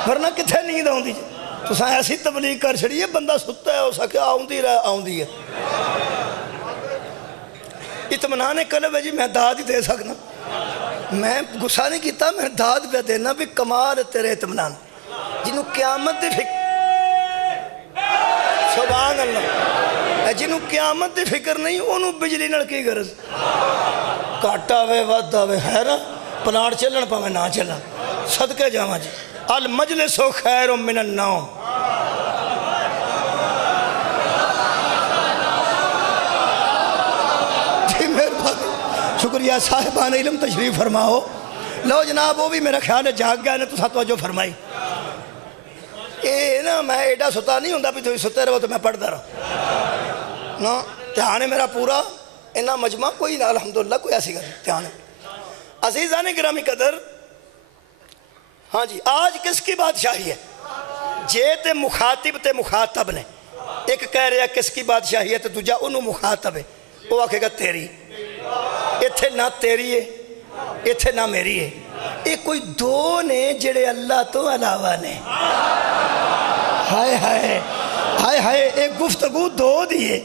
ورنہ کتھے نیند آؤندی جی؟ تساں ایسی تبلیغ کر چھڑی ہے بندہ ستا ہے ہو سکے آؤندی رہ آؤندی ہے۔ اطمینان قلب ہے جی، میں داد ہی دے سکنا، میں غصہ نہیں کیتا، میں داد پہ دینا بھی کمال تیرے اطمینان، جنہوں قیامت دی فکر، سبحان اللہ، جنہوں قیامت دی فکر نہیں انہوں بجلی نال کی غرض، کاٹا وے ود آوے ہے نا، پلاٹ چلن پاوے نہ چلن۔ صدقے جاواں جی، المجلس خیر من النوم۔ جی مہربانی، شکریہ صاحبان علم تشریف فرماؤ۔ لو جناب، وہ بھی میرا خیال ہے جاگ گیا نے تو ساتھ توجہ فرمائی۔ اے نا میں ایڈا ستا نہیں ہوندہ بھی تو ستے رہو تو میں پڑھ دا رہا نا، دھیان ہے میرا پورا، انہا مجمع کوئی نہ، الحمدللہ کوئی ایسی گھر دھیان ہے۔ عزیزان گرامی قدر، ہاں جی، آج کس کی بادشاہی ہے؟ جے تے مخاطب تے مخاطب نے، ایک کہہ رہا کس کی بادشاہی ہے تو دوجا انہوں مخاطب ہے، وہ آکھے گا تیری، ایتھے نہ تیری ہے، ایتھے نہ میری ہے، یہ کوئی دو نے جڑے اللہ تو علاوہ نے. ہائے ہائے ہائے ہائے، ایک گفتگو دو دیے.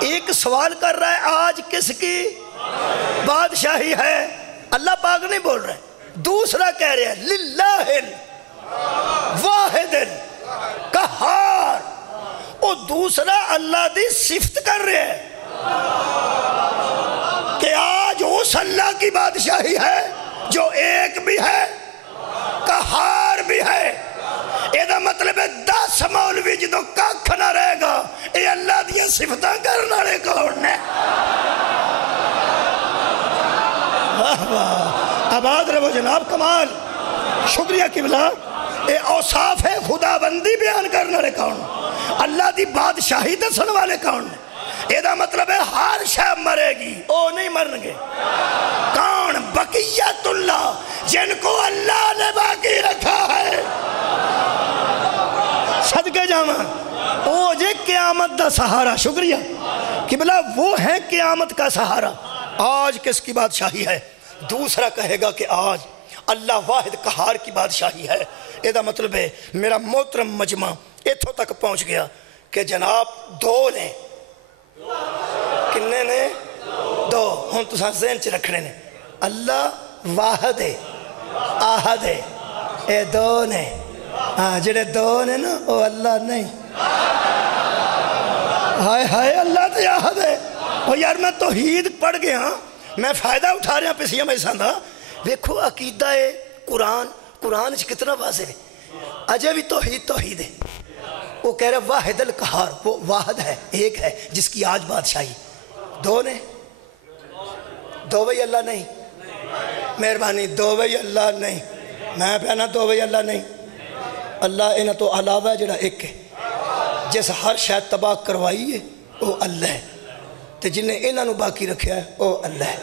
ایک سوال کر رہا ہے آج کس کی بادشاہی ہے، اللہ پاک نہیں بول رہے. دوسرا کہہ رہے ہیں للہ الواحد القہار، اور دوسرا اللہ دی صفت کر رہے ہیں کہ آج اس اللہ کی بادشاہی ہے جو ایک بھی ہے، قہار بھی ہے. یہ مطلب ہے 10 مولوی جدو کھ نہ رہے گا، یہ اللہ دیا صفتاں کرنے والے کون نے؟ واہ واہ، آباد رہو جناب، کمال، شکریہ قبلہ. یہ اوصاف ہے خدا بندی بیان کرنے والے کون؟ اللہ دی بادشاہی دسن والے کون نے؟ یہ مطلب ہے ہر شے مرے گی، او نہیں مرن گے. کون؟ بقیت اللہ، جن کو اللہ نے باقی رکھا ہے. صدقے جاواں او جے قیامت دا سہارا. شکریہ قبلہ، وہ ہے قیامت کا سہارا. آج کس کی بادشاہی ہے؟ دوسرا کہے گا کہ آج اللہ واحد قہار کی بادشاہی ہے. یہ مطلب ہے میرا محترم مجمع اتھوں تک پہنچ گیا کہ جناب دو نے، کنے نے؟ دو. ہن تساں ذہن چ رکھنے نے، اللہ واحد ہے، آہد ہے، اے دو نے. ہاں جڑے دو نے نا وہ اللہ نہیں. ہائے ہائے، اللہ تے آہد ہے. وہ یار میں توحید پڑھ گیا ہاں، میں فائدہ اٹھا رہا پسیاں میں ساندھا. دیکھو عقیدہ ہے قرآن کتنا واضح ہے. اجے بھی توحید ہے. وہ کہہ رہا واحد القہار، وہ واحد ہے، ایک ہے جس کی آج بادشاہی. دو نے، دو بھئی اللہ نہیں. مہربانی، دو بھئی اللہ نہیں. میں پہنا دو بھئی اللہ نہیں. اللہ انہاں تو علاوہ ہے جڑا ایک ہے، جس ہر شاید تباہ کروائی ہے وہ اللہ ہے، تے جنہیں انہاں نو باقی رکھیا ہے وہ اللہ ہے.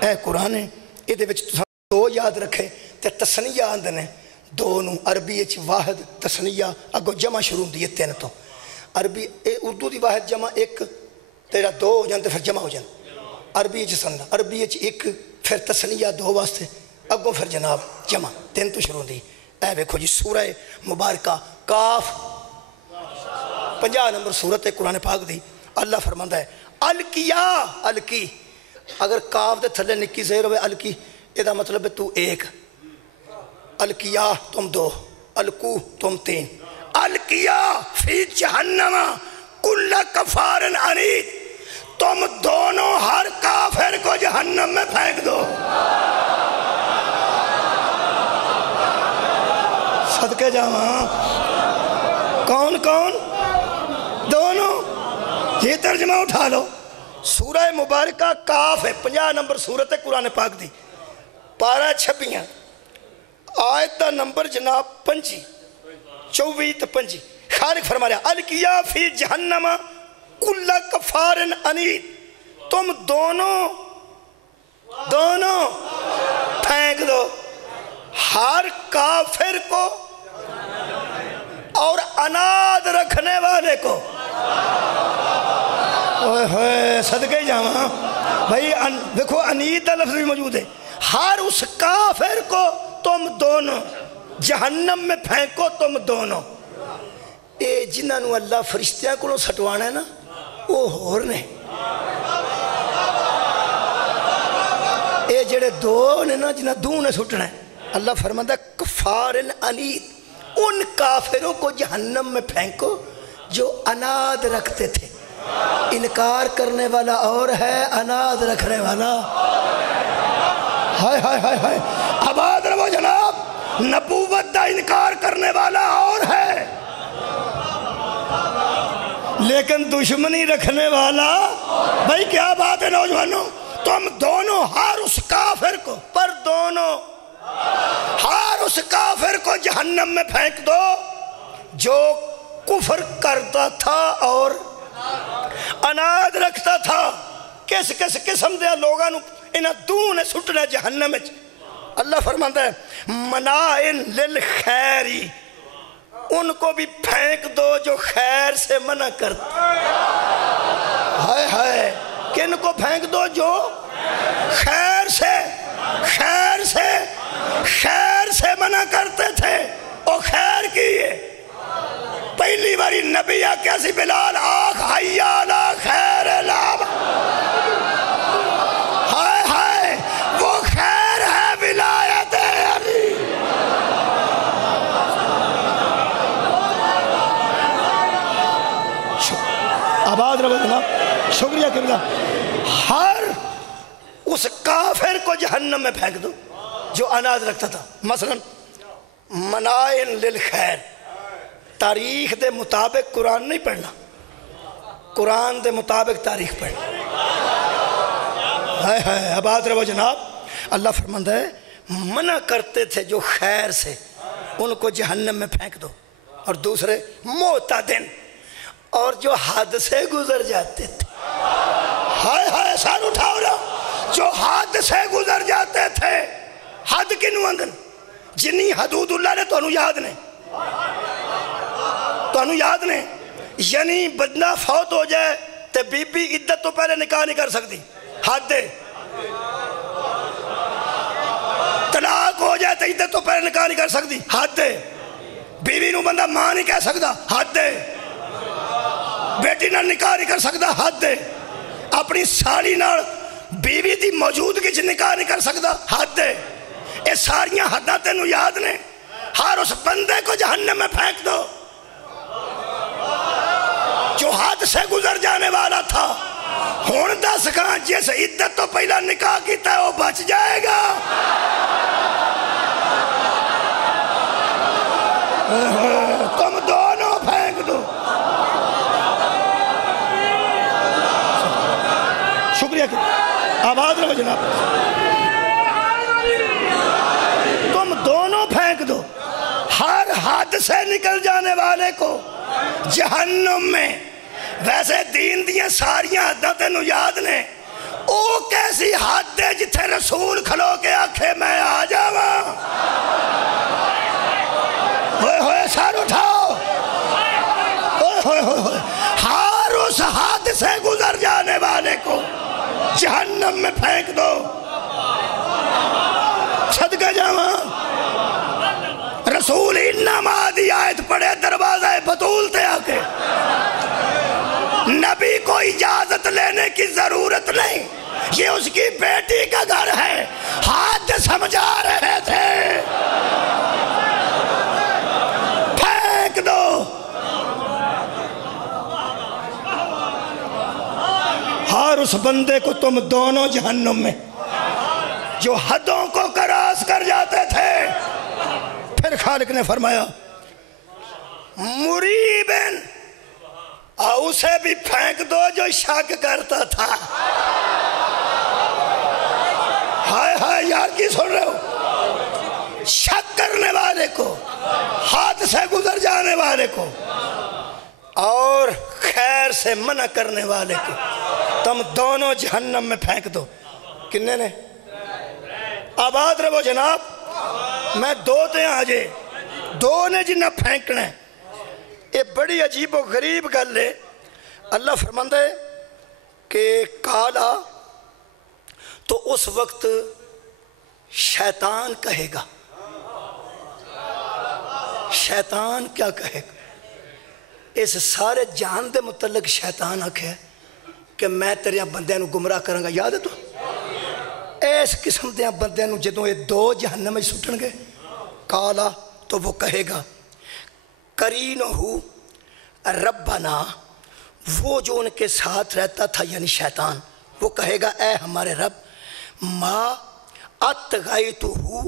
اے قرآن ہے، یہ دے وچ تساں دو یاد رکھے تے تسنیہ آندے نے. دو نو عربی اچ واحد تسنیہ اگو جمع شروع دی 3 تو. عربی اردو دی واحد جمع ایک، تیرا دو ہو جاندے پھر جمع ہو جاندے. عربی اچ سننا، عربی اچ ایک پھر تسنیہ دو واسطے، اگو پھر جناب جمع 3 تو شروع دی. اے دیکھو جی سورہ مبارکہ کاف 50 نمبر سورت ہے قرآن پاک دی. اللہ فرماندا ہے الکیا، الکی. اگر کاف دے تھلے نکی زیر ہوئے الکی، یہ مطلب ہے تو ایک. الکیا تم دو، الکو تم 3. الکیا فی جہنم کل کفار عنید، تم دونوں ہر کافر کو جہنم میں پھینک دو. صدقے جاواں، کون کون؟ دونوں. یہ ترجمہ اٹھا لو. سورہ مبارکہ کاف ہے، 50 نمبر سورت ہے قرآن پاک دی. پارہ 26 آیت دا نمبر جناب 25 24 تے 25. خالق فرما رہا الکیا فی جہنم کل کفار عنید، تم دونوں پھینک دو ہر کافر کو اور اناد رکھنے والے کو. اوہ ہوئے صدقے جاواں بھائی. دیکھو انید کا لفظ بھی موجود ہے. ہر اس کافر کو تم دونوں جہنم میں پھینکو، تم دونوں. اے جنہاں نو اللہ فرشتیاں کو سٹوانا ہے نا، وہ ہور نے. اے جڑے دو نے نا جنہاں دو نے سٹنا ہے، اللہ فرماتا ہے کفار عنید، ان کافروں کو جہنم میں پھینکو جو اناد رکھتے تھے. انکار کرنے والا اور ہے، اناد رکھنے والا. ہائے ہائے ہائے ہائے، آباد رہو جناب. نبوت دا انکار کرنے والا اور ہے، لیکن دشمنی رکھنے والا. بھائی کیا بات ہے نوجوانوں؟ تم دونوں ہر اس کافر کو، پر دونوں ہر اس کافر کو جہنم میں پھینک دو جو کفر کرتا تھا اور اناد رکھتا تھا. کس کس قسم دے لوگاں نو انہاں دو نے سٹنا جہنم وچ. اللہ فرماتا ہے منائن للخیری، ان کو بھی پھینک دو جو خیر سے منع کرتے. ہائے ہائے، کن کو پھینک دو؟ جو خیر سے خیر سے منع کرتے تھے او خیر کی پہلی باری نبی آکیا سی بلال آخ حیا علی خیر العام ہائے ہائے وہ خیر ہے ولایت علی آباد رہو جناب شکریہ قبلہ ہر اس کافر کو جہنم میں پھینک دو جو اناز رکھتا تھا مثلا منائن للخیر تاریخ دے مطابق قرآن نہیں پڑھنا قرآن دے مطابق تاریخ پڑھنا ہائے ہائے آباد رہو جناب اللہ فرماتا ہے منع کرتے تھے جو خیر سے ان کو جہنم میں پھینک دو اور دوسرے معتدن اور جو حد سے گزر جاتے تھے ہائے ہائے سار اٹھاؤ نا جو حد سے گزر جاتے تھے حد کنو اندن جنی حدود اللہ نے تو انہوں یاد نے یعنی بدنا فوت ہو جائے تو بی بی عدت تو پہلے نکاح نہیں کر سکتی حد دے طلاق ہو جائے تو عدت تو پہلے نکاح نہیں کر سکتی حد دے بیوی نو بندہ ماں نہیں کہہ سکتا حد دے بیٹی نہ نکاح نہیں کر سکتا حد دے اپنی سالی نہ بیوی دی موجودگی چ نکاح نہیں کر سکتا حد دے یہ ساریاں حداں تینوں یاد نے ہر اس بندے کو جہنم میں پھینک دو جو حد سے گزر جانے والا تھا ہون دس کہاں جیسے عدت تو پہلا نکاح کیتا ہے وہ بچ جائے گا تم دونوں پھینک دو شکریہ آواز رہو جناب تم دونوں پھینک دو ہر حد سے نکل جانے والے کو جہنم میں ویسے دین دیاں ساریاں حداں تینوں یاد نے او کیسی حد ہے جتھے رسول کھلو کے آکھے میں آ جاواں ہوئے ہوئے سار اٹھاؤ ہوئے ہوئے ہوئے ہر اس حد سے گزر جانے والے کو جہنم میں پھینک دو صدقہ جاواں رسول انما دی آیت پڑھے دروازہ بطول تے آکے نبی کو اجازت لینے کی ضرورت نہیں یہ اس کی بیٹی کا گھر ہے حد سمجھا رہے تھے پھینک دو ہر اس بندے کو تم دونوں جہنم میں جو حدوں کو کراس کر جاتے تھے پھر خالق نے فرمایا مریبن اسے بھی پھینک دو جو شک کرتا تھا ہائے ہائے یار کی سن رہے ہو شک کرنے والے کو حد سے گزر جانے والے کو اور خیر سے منع کرنے والے کو تم دونوں جہنم میں پھینک دو کنے نے آباد رہو جناب میں دو تے آجے دو نے جنہ پھینکنے یہ بڑی عجیب و غریب گل ہے اللہ فرماتا ہے کہ کالا تو اس وقت شیطان کہے گا شیطان کیا کہے گا اس سارے جہان دے متعلق شیطان آکھے کہ میں تیرے بندے نو گمراہ کروں گا یاد ہے تو اس قسم دے بندے نو جدوں یہ دو جہنم میں سٹن گے کالا تو وہ کہے گا کرینہو ربنا وہ جو ان کے ساتھ رہتا تھا یعنی شیطان وہ کہے گا اے ہمارے رب ما اتغیتہو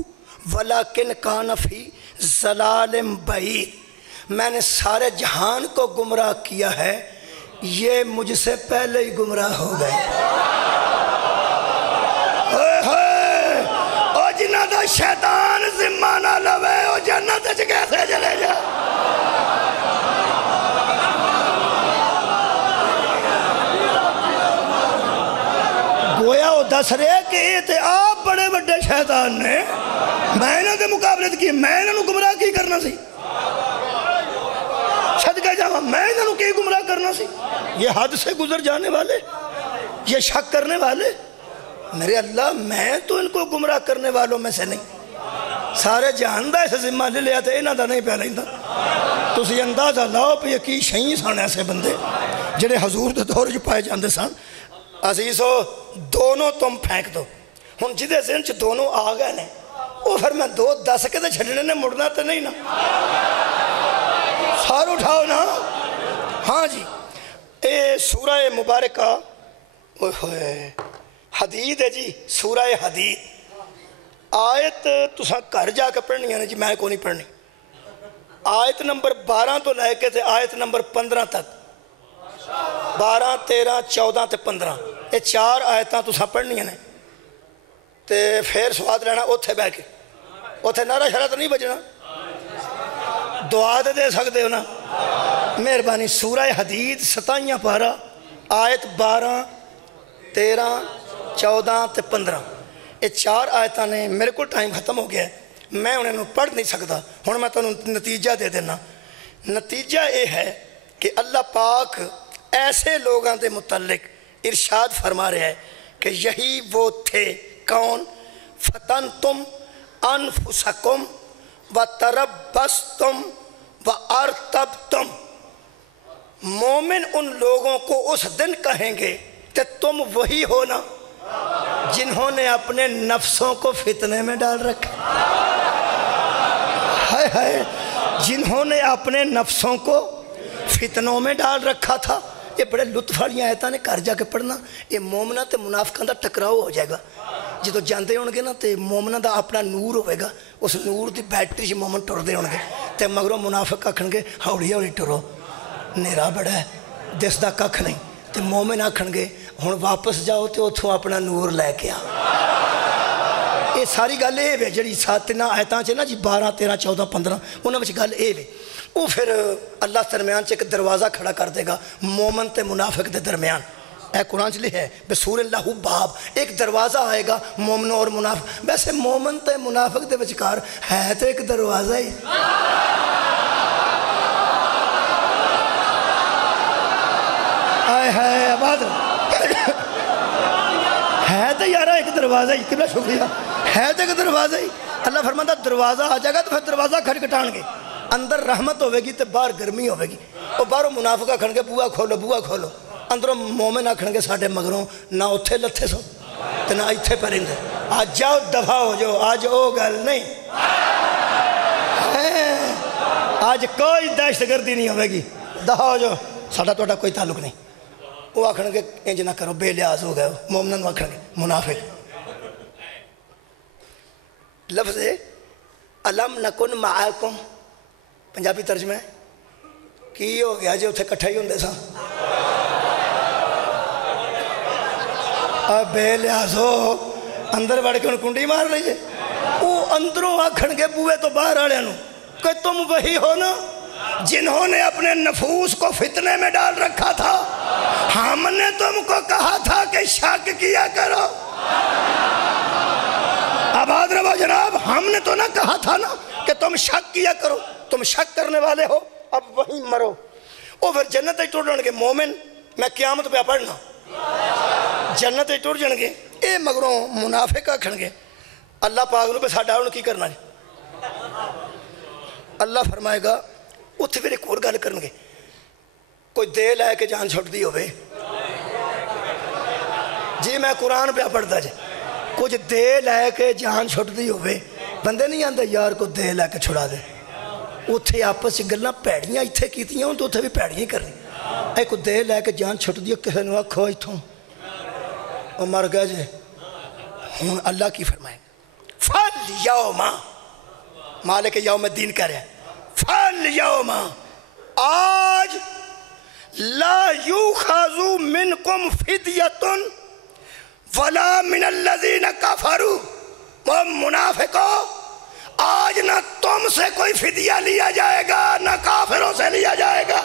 ولیکن کان فی ضلال بعید میں نے سارے جہان کو گمراہ کیا ہے یہ مجھ سے پہلے ہی گمراہ ہو گئے او جنہ دا شیطان ذمہ نہ لوے او جنت وچ کیسے چلے جا گویا وہ دس رہے کہ یہ تے آپ بڑے بڑے شیطان نے میں نے دے مقابلت کی میں نے گمراہ کی کرنا سی صدقہ جاواں میں نے کی گمراہ کرنا سی یہ حد سے گزر جانے والے یہ شک کرنے والے میرے اللہ میں تو ان کو گمراہ کرنے والوں میں سے نہیں سارے جہان دا اس ذمہ لے لیا تو انہاں دا نہیں پہ لیندا تسی اندازہ لاؤ پہ کی شہین سان ایسے بندے جڑے حضور دے دور جو پائے جاندے سان عزیزو دونوں تم پھینک دو ہن جدے ذہن چ دونوں آ گئے نے وہ پھر میں دو دس کے تے چھڈنے نے مڑنا تے نہیں نا سار اٹھاؤ نا ہاں جی اے سورہ مبارکہ حدید ہے جی سورہ حدید آیت تساں گھر جا کے پڑھنی ہے نا جی میں کو نہیں پڑھنی آیت نمبر 12 تو لے کے تے آیت نمبر 15 تک 12 13 14 تے 15 یہ 4 آیتاں تساں پڑھنی ہیں تے پھر سواد لینا اوتھے بہ کے اوتھے نعرہ شرط نہیں بجنا دعا دے سکتے ہو نا مہربانی سورہ حدید 27 پارہ آیت 12 13 14 تے 15 یہ 4 آیتاں نے میرے کو ٹائم ختم ہو گیا ہے میں انہیں پڑھ نہیں سکتا ہوں میں تمہیں نتیجہ دے دینا نتیجہ یہ ہے کہ اللہ پاک ایسے لوگوں کے متعلق ارشاد فرما رہا ہے کہ یہی وہ تھے کون فتنتم انفسکم وتربصتم وارتبتم مومن ان لوگوں کو اس دن کہیں گے کہ تم وہی ہو نا جنہوں نے اپنے نفسوں کو فتنے میں ڈال رکھا ہائے ہائے جنہوں نے اپنے نفسوں کو فتنوں میں ڈال رکھا تھا یہ بڑے لطف والی آیتاں نے گھر جا کے پڑھنا یہ مومنہ تے منافقاں دا ٹکراؤ ہو جائے گا جدو جاندے ہون گے نا تے مومنہ دا اپنا نور ہوئے گا اس نور دی بیٹری مومن ٹر دے ہون گے تے مگروں منافق آکھن گے ہاؤڑی ہاؤڑی ٹرو نیرا بڑا ہے دس دا ککھ نہیں تے مومن آکھن گے ہن واپس جاؤ تے اتھوں اپنا نور لے کے آ یہ ساری گل یہ ہے جڑی ساتنا آیتاں چ نا جی 12 13 14 15 انہاں وچ گل یہ ہے وہ پھر اللہ درمیان چ ایک دروازہ کھڑا کر دے گا مومن تے منافق دے درمیان اے قرآن چ لکھا ہے بسور اللہ باب ایک دروازہ آئے گا مومن اور منافق ویسے مومن تے منافق دے وچکار ہے تو ایک دروازہ ہی آئے ہے آباد ہے تو یارہ ایک دروازہ ہی کتنا شکریہ ہے تو ایک دروازہ ہی اللہ فرماتا دروازہ آ جائے گا تو پھر دروازہ کھٹکھٹان گے اندر رحمت ہوئے گی تو باہر گرمی ہوئے گی وہ باہروں منافق آکھن گے بوا کھولو اندروں مومن آکھن گے ساڑھے مگروں نہ اتھے لتھے سو تو نہ اتھے پرندے آج جاؤ دفع ہو جو آج او گل نہیں آج کوئی دہشت گردی نہیں ہوئے گی دفع ہو جو ساڑھا توڑا کوئی تعلق نہیں وہ آکھن گے انج نہ کرو بے لحاظ ہو گئے مومنن آکھن گے منافق لفظ ہے علم نکن معاکم پنجابی ترجمہ ہے کی ہو گیا جو اتھے کٹھا ہی ہوندے سا بے لحاظ ہو اندر بڑھ کے انہوں کنڈی مار لیجئے وہ اندروں آکھن گے بوئے تو باہر آڑے انہوں کہ تم وہی ہو نا جنہوں نے اپنے نفوس کو فتنے میں ڈال رکھا تھا ہم نے تم کو کہا تھا کہ شک کیا کرو آباد رہو جناب ہم نے تو نہ کہا تھا نا کہ تم شک کیا کرو تم شک کرنے والے ہو اب وہیں مرو وہ پھر جنت ہی ٹوٹ جان گے مومن میں قیامت پہ پڑھنا جنت ہی ٹوٹ جان گے اے مگروں منافق آکھن گے اللہ پاک نو پہ ساڈا انہوں کی کرنا ہے اللہ فرمائے گا اتھے پھر ایک اور گل کرن گے کوئی دے لائے کہ جان چھوٹ دی ہوئے جی میں قرآن پہ پڑھتا جی کچھ دے لائے کہ جان چھوٹ دی ہوئے بندے نہیں آندے یار کو دے لائے کہ چھڑا دے اتھے آپس گلنا پیڑیاں اتھے کیتیاں ہوں تو اتھے بھی پیڑیاں ہی کرنی اے کو دے لائے کہ جان چھوٹ دی کہے نوا کھو اتھوں اور مر گئے جے ہون اللہ کی فرمائے فَل یوما مالک یوم الدین کہہ رہے ہیں فَل یوما آج لا یوخذو منکم فدیتن ولا من الذین کفروا منافقو آج نہ تم سے کوئی فدیہ لیا جائے گا نہ کافروں سے لیا جائے گا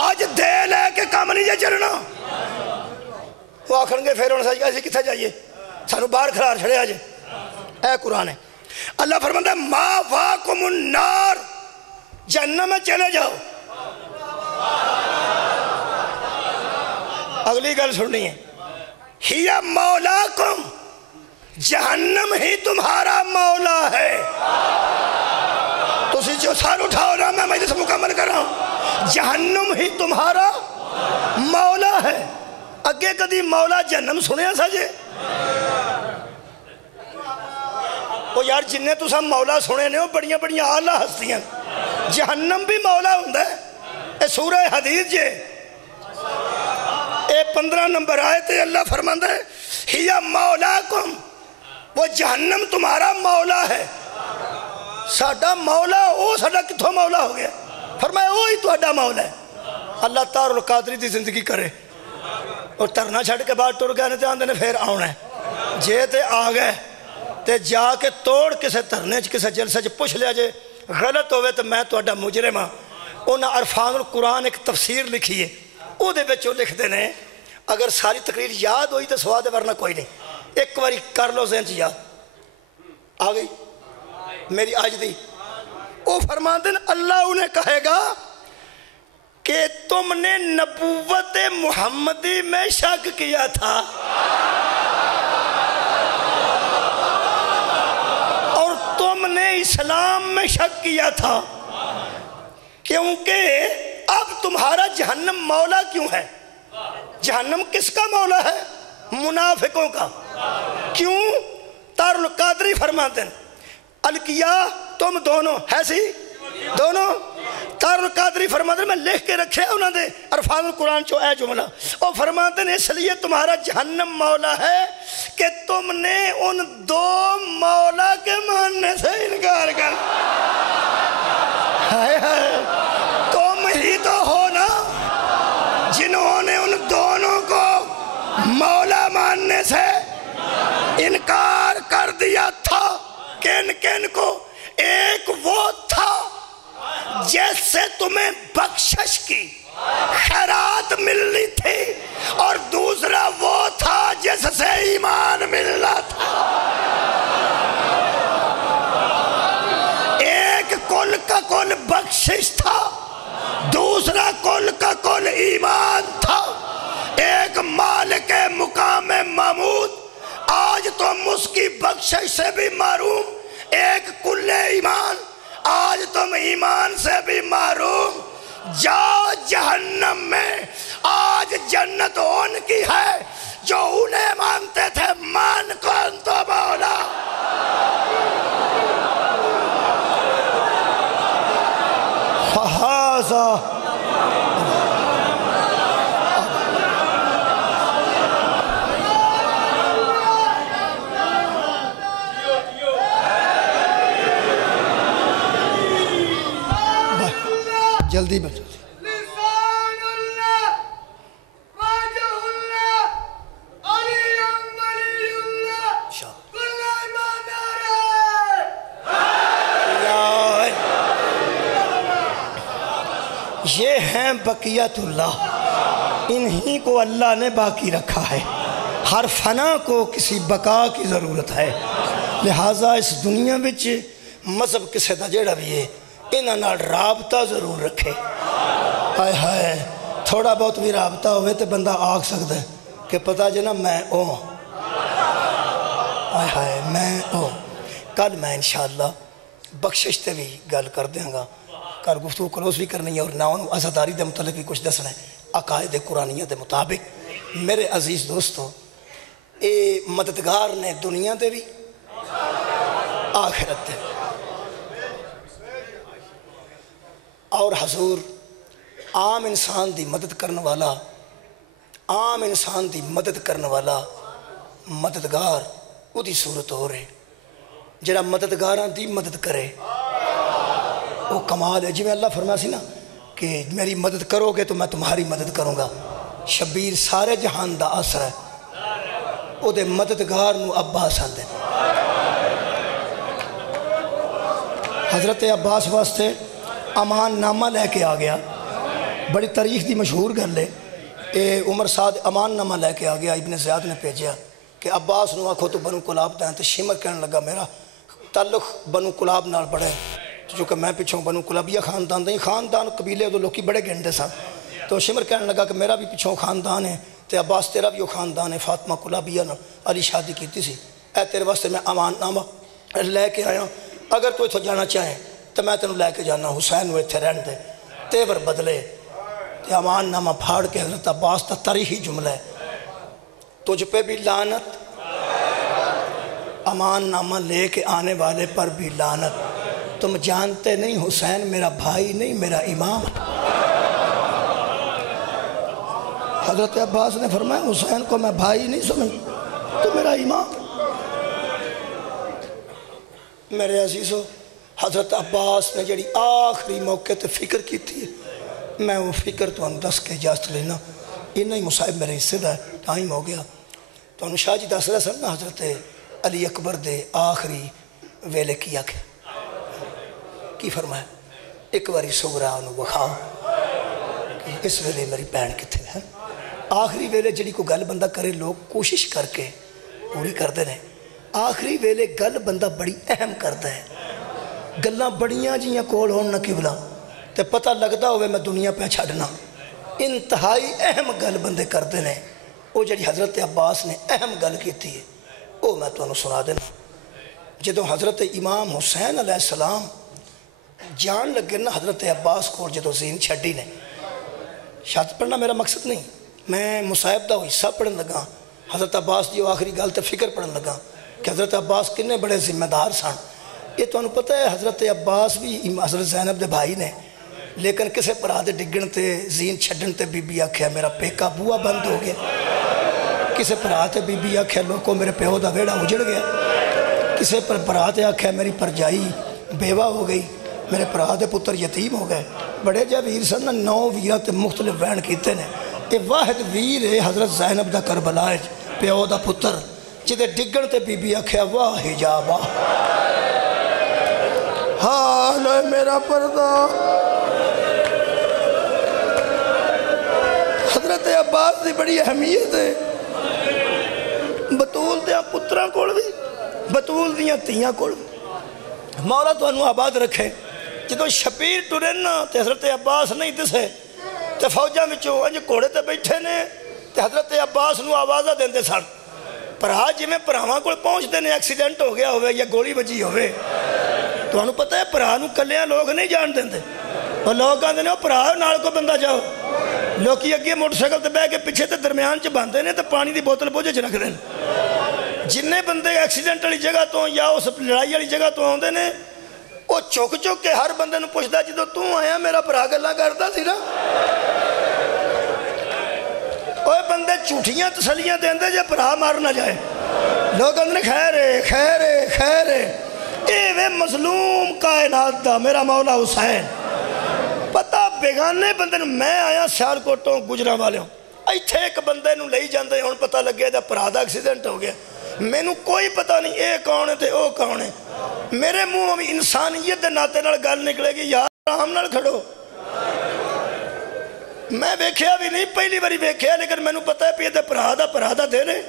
آج دے لے کے کام نہیں جائے چلنا وہ آخر گے پھر انہوں نے ایسی کتھا جائیے سانو باہر کھرار چھڑے آجے اے قرآن ہے اللہ فرماتا ہے ما واکم النار جہنم میں چلے جاؤ اگلی گل سننی ہے ہی مولاکم جہنم ہی تمہارا مولا ہے. تسی جو سال اٹھاؤ نا میں مجلس مکمل کر رہا ہوں. جہنم ہی تمہارا مولا ہے. اگے کدی مولا جہنم سنیا سا جے؟ وہ یار جنہیں تو سب مولا سنے نے وہ بڑیاں بڑیاں آلہ ہستیاں. جہنم بھی مولا ہوندہ ہے. اے سورہ حدیث جے اے 15 نمبر آیت اللہ فرماندہ ہے ہیا مولاکم، وہ جہنم تمہارا مولا ہے. ساڈا مولا او ساڈا کتھوں مولا ہو گیا؟ فرمایا وہی تو اڈا مولا ہے. اللہ تار القادری دی زندگی کرے اور ترنا چھڑ کے بعد ٹر گئے تے آندے نے پھر آنا ہے. جے تے آ گئے تے جا کے توڑ کسے ترنے کسے جلسے پوچھ لیا جے غلط ہوئے تو میں تو اڈا مجرم ہاں. انہاں عرفان القرآن ایک تفسیر لکھی ہے، او دے بچوں لکھ دینے اگر ساری تقریر یاد ہوئی تو سواد ورنہ کوئی نہیں. ایک باری کر لو ذہن چ یاد آ گئی میری آج دی. او فرماندن اللہ انہیں کہے گا کہ تم نے نبوت محمدی میں شک کیا تھا اور تم نے اسلام میں شک کیا تھا، کیونکہ اب تمہارا جہنم مولا کیوں ہے؟ جہنم کس کا مولا ہے؟ منافقوں کا. کیوں؟ تار القادری فرماتے ہیں الکیا تم دونوں ہے سی دونوں. تار القادری فرماتے ہیں میں لکھ کے رکھے انہوں نے عرفان القرآن چو اے جملہ. اور فرماتے ہیں اس لیے تمہارا جہنم مولا ہے کہ تم نے ان دو مولا کے ماننے سے انکار کر. ہائے ہائے تم ہی تو ہو نا جنہوں نے ان دونوں کو مولا ماننے سے انکار کر دیا تھا. کن کن کو؟ ایک وہ تھا جس سے تمہیں بخشش کی خیرات ملنی تھی اور دوسرا وہ تھا جس سے ایمان ملنا تھا. ایک کل کا کل بخشش تھا، دوسرا کل کا کل ایمان تھا. ایک مالک مقام محمود، آج تم اس کی بخشش سے بھی محروم. ایک کل ایمان، آج تم ایمان سے بھی محروم. جاؤ جہنم میں، آج جنت ان کی ہے جو انہیں مانتے تھے مان کون تو مولا. فہذا جلدی بچو. لسان اللہ واجہ اللہ علی ولی اللہ کل ایماندار ہے. یہ ہیں بقیت اللہ، انہی کو اللہ نے باقی رکھا ہے. ہر فنا کو کسی بقا کی ضرورت ہے. لہٰذا اس دنیا وچ مذہب کسے دا جیڑا بھی ہے انہاں نال رابطہ ضرور رکھے. ہائے ہائے تھوڑا بہت بھی رابطہ ہوئے تو بندہ آکھ سکتا ہے کہ پتہ جنا میں او ہائے ہائے میں او. کل میں انشاءاللہ بخشش تے بھی گل کر دیاں گا. کل گفتگو کلوز بھی کرنی ہے اور نہ انہوں عزاداری دے متعلق بھی کچھ دسنا ہے عقائد قرآنیہ دے مطابق. میرے عزیز دوستو اے مددگار نے دنیا دے بھی آخرت دے. اور حضور عام انسان دی مدد کرنے والا، عام انسان دی مدد کرنے والا مددگار او دی صورت ہو رہے جڑا مددگاران دی مدد کرے وہ کمال ہے. جی میں اللہ فرمایا سی نا کہ میری مدد کرو گے تو میں تمہاری مدد کروں گا. شبیر سارے جہان دا آسرا ہے، او دے مددگار نو عباس آندے. حضرت عباس واسطے امان نامہ لے کے آ گیا. بڑی تاریخ دی مشہور گل ہے. اے عمر سعد امان نامہ لے کے آ گیا. ابن زیاد نے بھیجیا کہ عباس نو آکھو تو بنو کلاب دا ہے. تو شمر کہنے لگا میرا تعلق بنو کلاب نال بڑا ہے چونکہ میں پچھوں بنو کلابیہ خاندان دا. خاندان قبیلے دو لوکی بڑے گھنٹے سن. تو شمر کہنے لگا کہ میرا بھی پچھوں خاندان ہے تے عباس تیرا بھی وہ خاندان ہے. فاطمہ کلابیہ نال علی شادی کیتی سی اے تیرے واسطے میں امان نامہ لے کے آیا، اگر تو اتھو جانا چاہیں تو میں تینوں لے کے جانا، حسین نو اتھے رہن دے، تیور بدلے۔ تے امان نامہ پھاڑ کے حضرت عباس تا تاریخی جملہ ہے، تجھ پہ بھی لعنت، امان نامہ لے کے آنے والے پر بھی لعنت، تم جانتے نہیں حسین میرا بھائی نہیں میرا امام۔ حضرت عباس نے فرمایا حسین کو میں بھائی نہیں سمجھ تو میرا امام۔ میرے عزیزو، حضرت عباس نے جڑی آخری موقع تے فکر کی تھی، میں وہ فکر تو دس کے اجازت لینا، انہا ہی مصائب میرے حصے دا ہے، ٹائم ہو گیا۔ تو انہوں شاہ جی دس رہا سن حضرت علی اکبر دے آخری ویلے کیا کی فرمایا، ایک باری سغرا انہوں بخاؤ کہ اس ویلے میری بہن کتنے ہیں۔ آخری ویلے جڑی کو گل بندہ کرے لوگ کوشش کر کے پوری کر دے رہے، آخری ویلے گل بندہ بڑی اہم کرتا ہے، گلاں بڑیاں جیاں کول ہون نہ قبلہ تے پتہ لگتا ہوئے میں دنیا پہ چھڑنا، انتہائی اہم گل بندے کر دے رہے۔ وہ جڑی حضرت عباس نے اہم گل کی تھی وہ میں تو انہوں سنا دینا۔ جدو حضرت امام حسین علیہ السلام جان لگے نا حضرت عباس کو، جدو زین چھڑی نے، شاید پڑھنا میرا مقصد نہیں، میں مصائب دا حصہ پڑھن لگا، حضرت عباس جو آخری گل تے فکر پڑھن لگا کہ حضرت عباس کنے بڑے ذمہ دار سن۔ یہ تو انہوں پتہ ہے حضرت عباس بھی حضرت زینب دے بھائی نے، لیکن کسے پرا دے ڈگن تے زین چھڑن تے بی بی آکھیا میرا پیکا بوا بند ہو گیا، کسے پرا تے بی بی آکھیا لوکو میرے پیو دا ویڑا اجڑ گیا، کسے پر پرا تے آکھیا میری پرجائی بیوہ ہو گئی، میرے پرا دے پتر یتیم ہو گئے۔ بڑے جا ویر سن 9 ویرہ تے مختلف وین کیتے نے، یہ واحد ویر ہے حضرت زینب دا کربلا پیو دا پتر، جدے ڈگن تے بی بی آکھیا واہ حجابہ، حال ہے میرا پردہ۔ حضرت عباس دی بڑی اہمیت ہے، بطول دیاں پتران کول بھی، بطول دیاں تیاں کول بھی، مولا تو انہوں آباد رکھے۔ جدو شبیر ٹرن تے حضرت عباس نہیں دسے تے فوجاں وچوں انج کوڑے تے بیٹھے نے تے حضرت عباس نو آوازہ دیندے سن، پرہا جی میں پرہاواں کول پہنچ دینے ایکسیڈنٹ ہو گیا ہوئے یا گولی بجی ہوئے، تو انہوں پتہ ہے پرہا نو کلیاں لوگ نہیں جان دیندے، اور لوگ کہتے ہیں پرہا نال کو بندہ جاؤ، لوکی اگے موٹر سائیکل تے بے کے پیچھے تے درمیان چ باندھے نے تے پانی دی بوتل بوجھے چ رکھ دیں۔ جننے بندے ایکسیڈنٹ والی جگہ تو یا اس لڑائی والی جگہ تو آندے نے، وہ چک چک کے ہر بندے نو پوچھدا جدوں تو آیا میرا بھرا گلاں کردا سی نا، اوے بندے جھوٹیاں تسلیاں دیندے جے بھرا مار نہ جائے، لوگ کہندے نے خیر ہے خیر ہے خیر ہے، اے وے مظلوم کائنات دا میرا مولا حسین۔ پتہ بیگانے بندے نو، میں آیا سیالکوٹوں گجراں والیوں، ایتھے ایک بندے نو لئی جاندے ہن پتہ لگے دا بھرا دا ایکسیڈنٹ ہو گیا، مینوں کوئی پتہ نہیں اے کون ہے تے او کون ہے، میرے منہ میں انسانیت دے ناتے نال گل نکلے گی یار آرام نال کھڑو۔ میں ویکھیا بھی نہیں، پہلی باری ویکھیا، لیکن مینوں پتہ ہے پی تے بھرا دا دے رہے،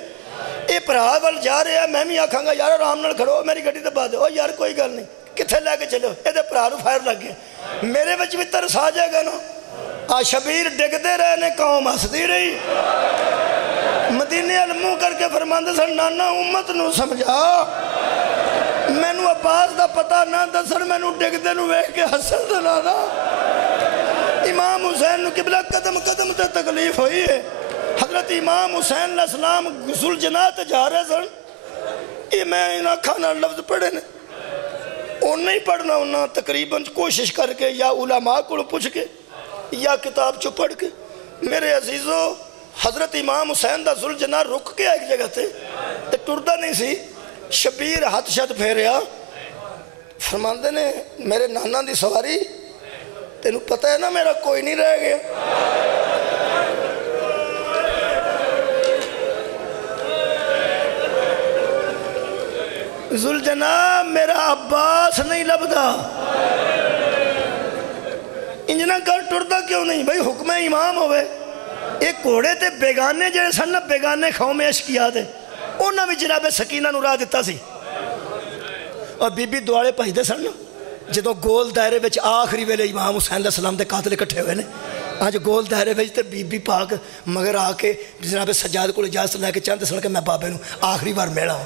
اے بھرا ول جا رہے ہیں، میں بھی آکھاں گا یار آرام نال کھڑو، میری گڈی تے بعد او یار کوئی گل نہیں، کتھے لے کے چلو، اے تے بھرا نو فائر لگ گیا، میرے وچ بھی ترس آ جائے گا نا۔ آ شبیر ڈگدے رہے نے، قوم ہسدی رہی، مدینے وال منہ کر کے فرماندے سن نانا امت نو سمجھا، مینوں عباس دا پتہ نہ دسن، مینوں ڈگدے نو ویکھ کے ہسن دے نانا۔ امام حسین نو قبلہ قدم قدم تے تکلیف ہوئی ہے، حضرت امام حسین علیہ السلام غسل جناح تے جا رہے سن، یہ میں ان آنکھاں نال لفظ پڑھے نے، انہوں نہیں پڑھنا انہوں تقریباً کوشش کر کے یا علماء کو پوچھ کے یا کتاب چو پڑھ کے۔ میرے عزیزو، حضرت امام حسین دا ذوالجناح رک کے ایک جگہ تے ٹردہ نہیں سی، شبیر ہاتھ شد پھیریا، فرماندے نے میرے نانا دی سواری، تینوں پتہ ہے نا میرا کوئی نہیں رہ گیا، ذوالجناح میرا عباس نہیں لبدا، انجنہ کر ٹردہ کیوں نہیں بھائی، حکم امام ہوئے، ایک کوڑے تے بیگانے جڑے سن بیگانے قوم عشقیاں دے، انہاں بھی جناب سکینہ نو راہ دیتا سی، اور بی بی دوالے پہنچ سن جدو گول دائرے وچ آخری ویلے امام حسین علیہ السلام دے قاتل اکٹھے ہوئے نے، آج گول دائرے وچ تے بی بی پاک مگر آ کے جناب سجاد کو اجازت لے کے چاہتے سن کہ میں بابے نو آخری بار میڑا ہوں،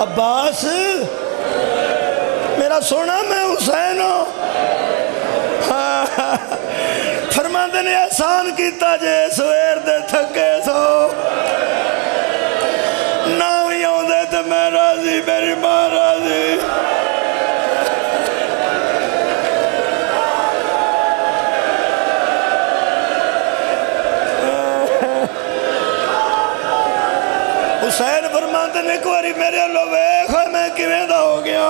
عباس میرا سونا میں حسین ہوں فرماندے نے احسان کیتا جے سویر دے تھکے سو نہ بھی آؤں تے میں راضی میری ماں راضی حسین فرماندے نے ایک باری میرے اللہ ویکھ میں کیویں دا ہو گیا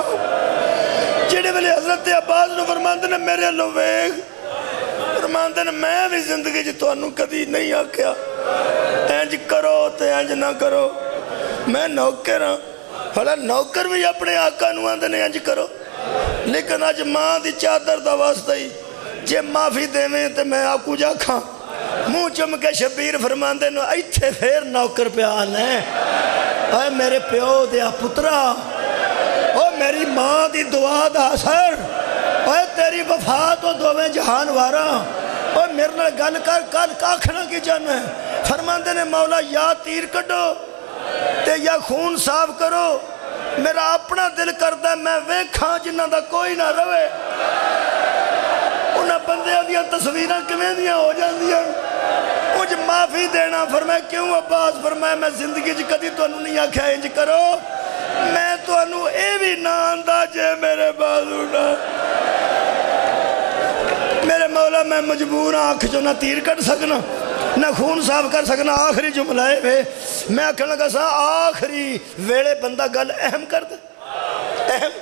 جڑے ویلے حضرت عباس نو فرماندے نے میرے اللہ ویکھ فرماندے نے میں بھی زندگی جی تانوں کدی نہیں آکھیا انج کرو تے انج نہ کرو میں نوکر ہاں بھلا نوکر بھی اپنے آقا نو آندے نے انج کرو لیکن اج ماں دی چادر دا واسطہ ہی جے معافی دیویں تے میں آکو جا کھاں منہ چم کے شبیر فرماندے نو ایتھے پھر نوکر پیان ہے اے میرے پیو دیا پترا او میری ماں دی دعا دا اثر اے تیری وفا تو دوویں جہان وارا او میرے نال گل کر کل کاکھنا کی جان ہے فرماندے نے مولا یا تیر کڈو تے یا خون صاف کرو میرا اپنا دل کردا میں ویکھاں جنہاں دا کوئی نہ روے انہاں بندیاں دیاں تصویراں کیویں دیاں ہو جاندیاں مجھ معافی دینا فرمایا کیوں عباس فرمایا میں زندگی جی کدی تو انہوں نہیں آکھیا انج کرو میں تو انہوں اے بھی نہ آندہ جے میرے بازو نہ میرے مولا میں مجبور آنکھ جو نہ تیر کٹ سکنا نہ خون صاف کر سکنا آخری جملہ ہے میں آکھنے لگا سا آخری ویلے بندہ گل اہم کر دے اہم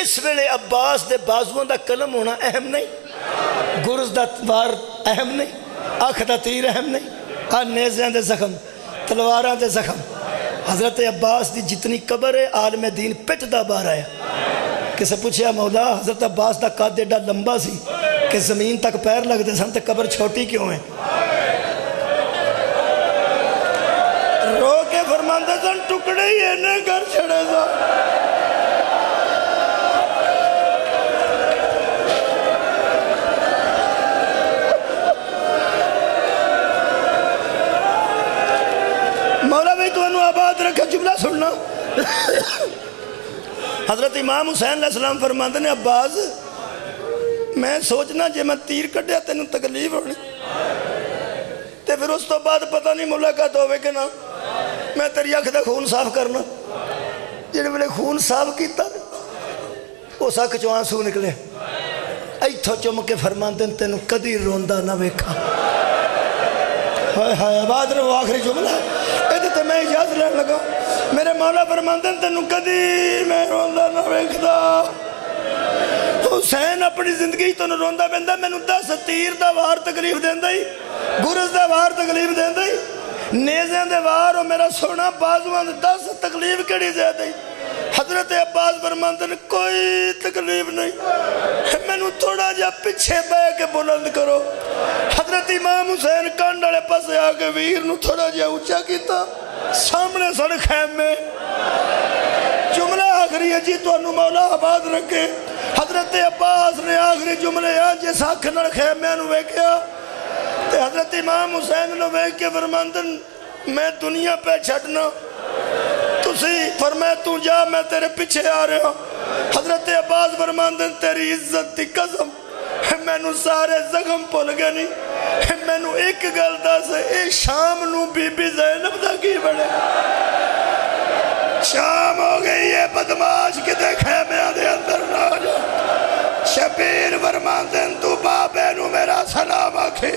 اس ویلے عباس دے بازوان دا کلم ہونا اہم نہیں گرز دا وار اہم نہیں آنکھ دا تیر اہم نہیں نیزیاں دے زخم تلواراں دے زخم حضرت عباس دی جتنی قبر ہے عالم دین پٹ دا بار آیا کسے پوچھیا مولا حضرت عباس دا قد ایڈا لمبا سی کہ زمین تک پیر لگ دے سن تے قبر چھوٹی کیوں ہے رو کے فرماندے سن ٹکڑے ہی اینے گھر چھڑے سا مولا بھی تو انہوں آباد رکھا جملہ سننا حضرت امام حسین علیہ السلام فرماندے نے عباس میں سوچنا جے میں تیر کٹیا تینوں تکلیف ہونی تے پھر اس تو بعد پتہ نہیں ملاقات ہوئے کہ نہ میں تیری اکھ دا خون صاف کرنا جڑے ویلے خون صاف کیتا اس اکھ چوں آنسو نکلے ایتھو چم کے فرماندے تینوں کدی روندا نہ ویکھا ہائے ہائے آباد رہو آخری جملہ ایدھے تے میں اجازت لینے لگا میرے مولا فرماندے تینوں کدی میں روندا نہ ویکھدا حسین اپنی زندگی تو نہ روندا بندہ میں نو 10 تیر دا وار تکلیف دیندہ ہی گرز دا وار تکلیف دیندہ ہی نیزیں دے وار اور میرا سونا بازوان 10 تکلیف کڑی زیادہ ہی حضرت عباس فرماندے نے کوئی تکلیف نہیں میں نو تھوڑا جا پچھے بے کے بلند کرو حضرت امام حسین کانڈالے پسے آگے ویر نو تھوڑا جا اونچا کیتا سامنے سڑ خیم میں جملہ آخری ہے جی تو انہوں مولا آباد رکھے حضرت عباس نے آخری جملے ہیں جس آنکھ نڑ خیمے انہوں ویکیا تے حضرت امام حسین نے ویکیا فرماندن میں دنیا پہ چھڑنا تسی فرمائے تو جا میں تیرے پیچھے آ رہے ہوں حضرت عباس فرماندن تیری عزت تی قسم میں نو سارے زخم پل گئے نہیں میں نو ایک گلدہ سے اے شام نو بی بی زینب دا کی بڑے شام ہو گئی ہے بدماش کے دیکھے میں آدھے اندر نہ جا شبیر فرماندن تو بابے نو میرا سلام آکھی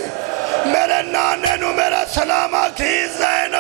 میرے نانے نو میرا سلام آکھی زینب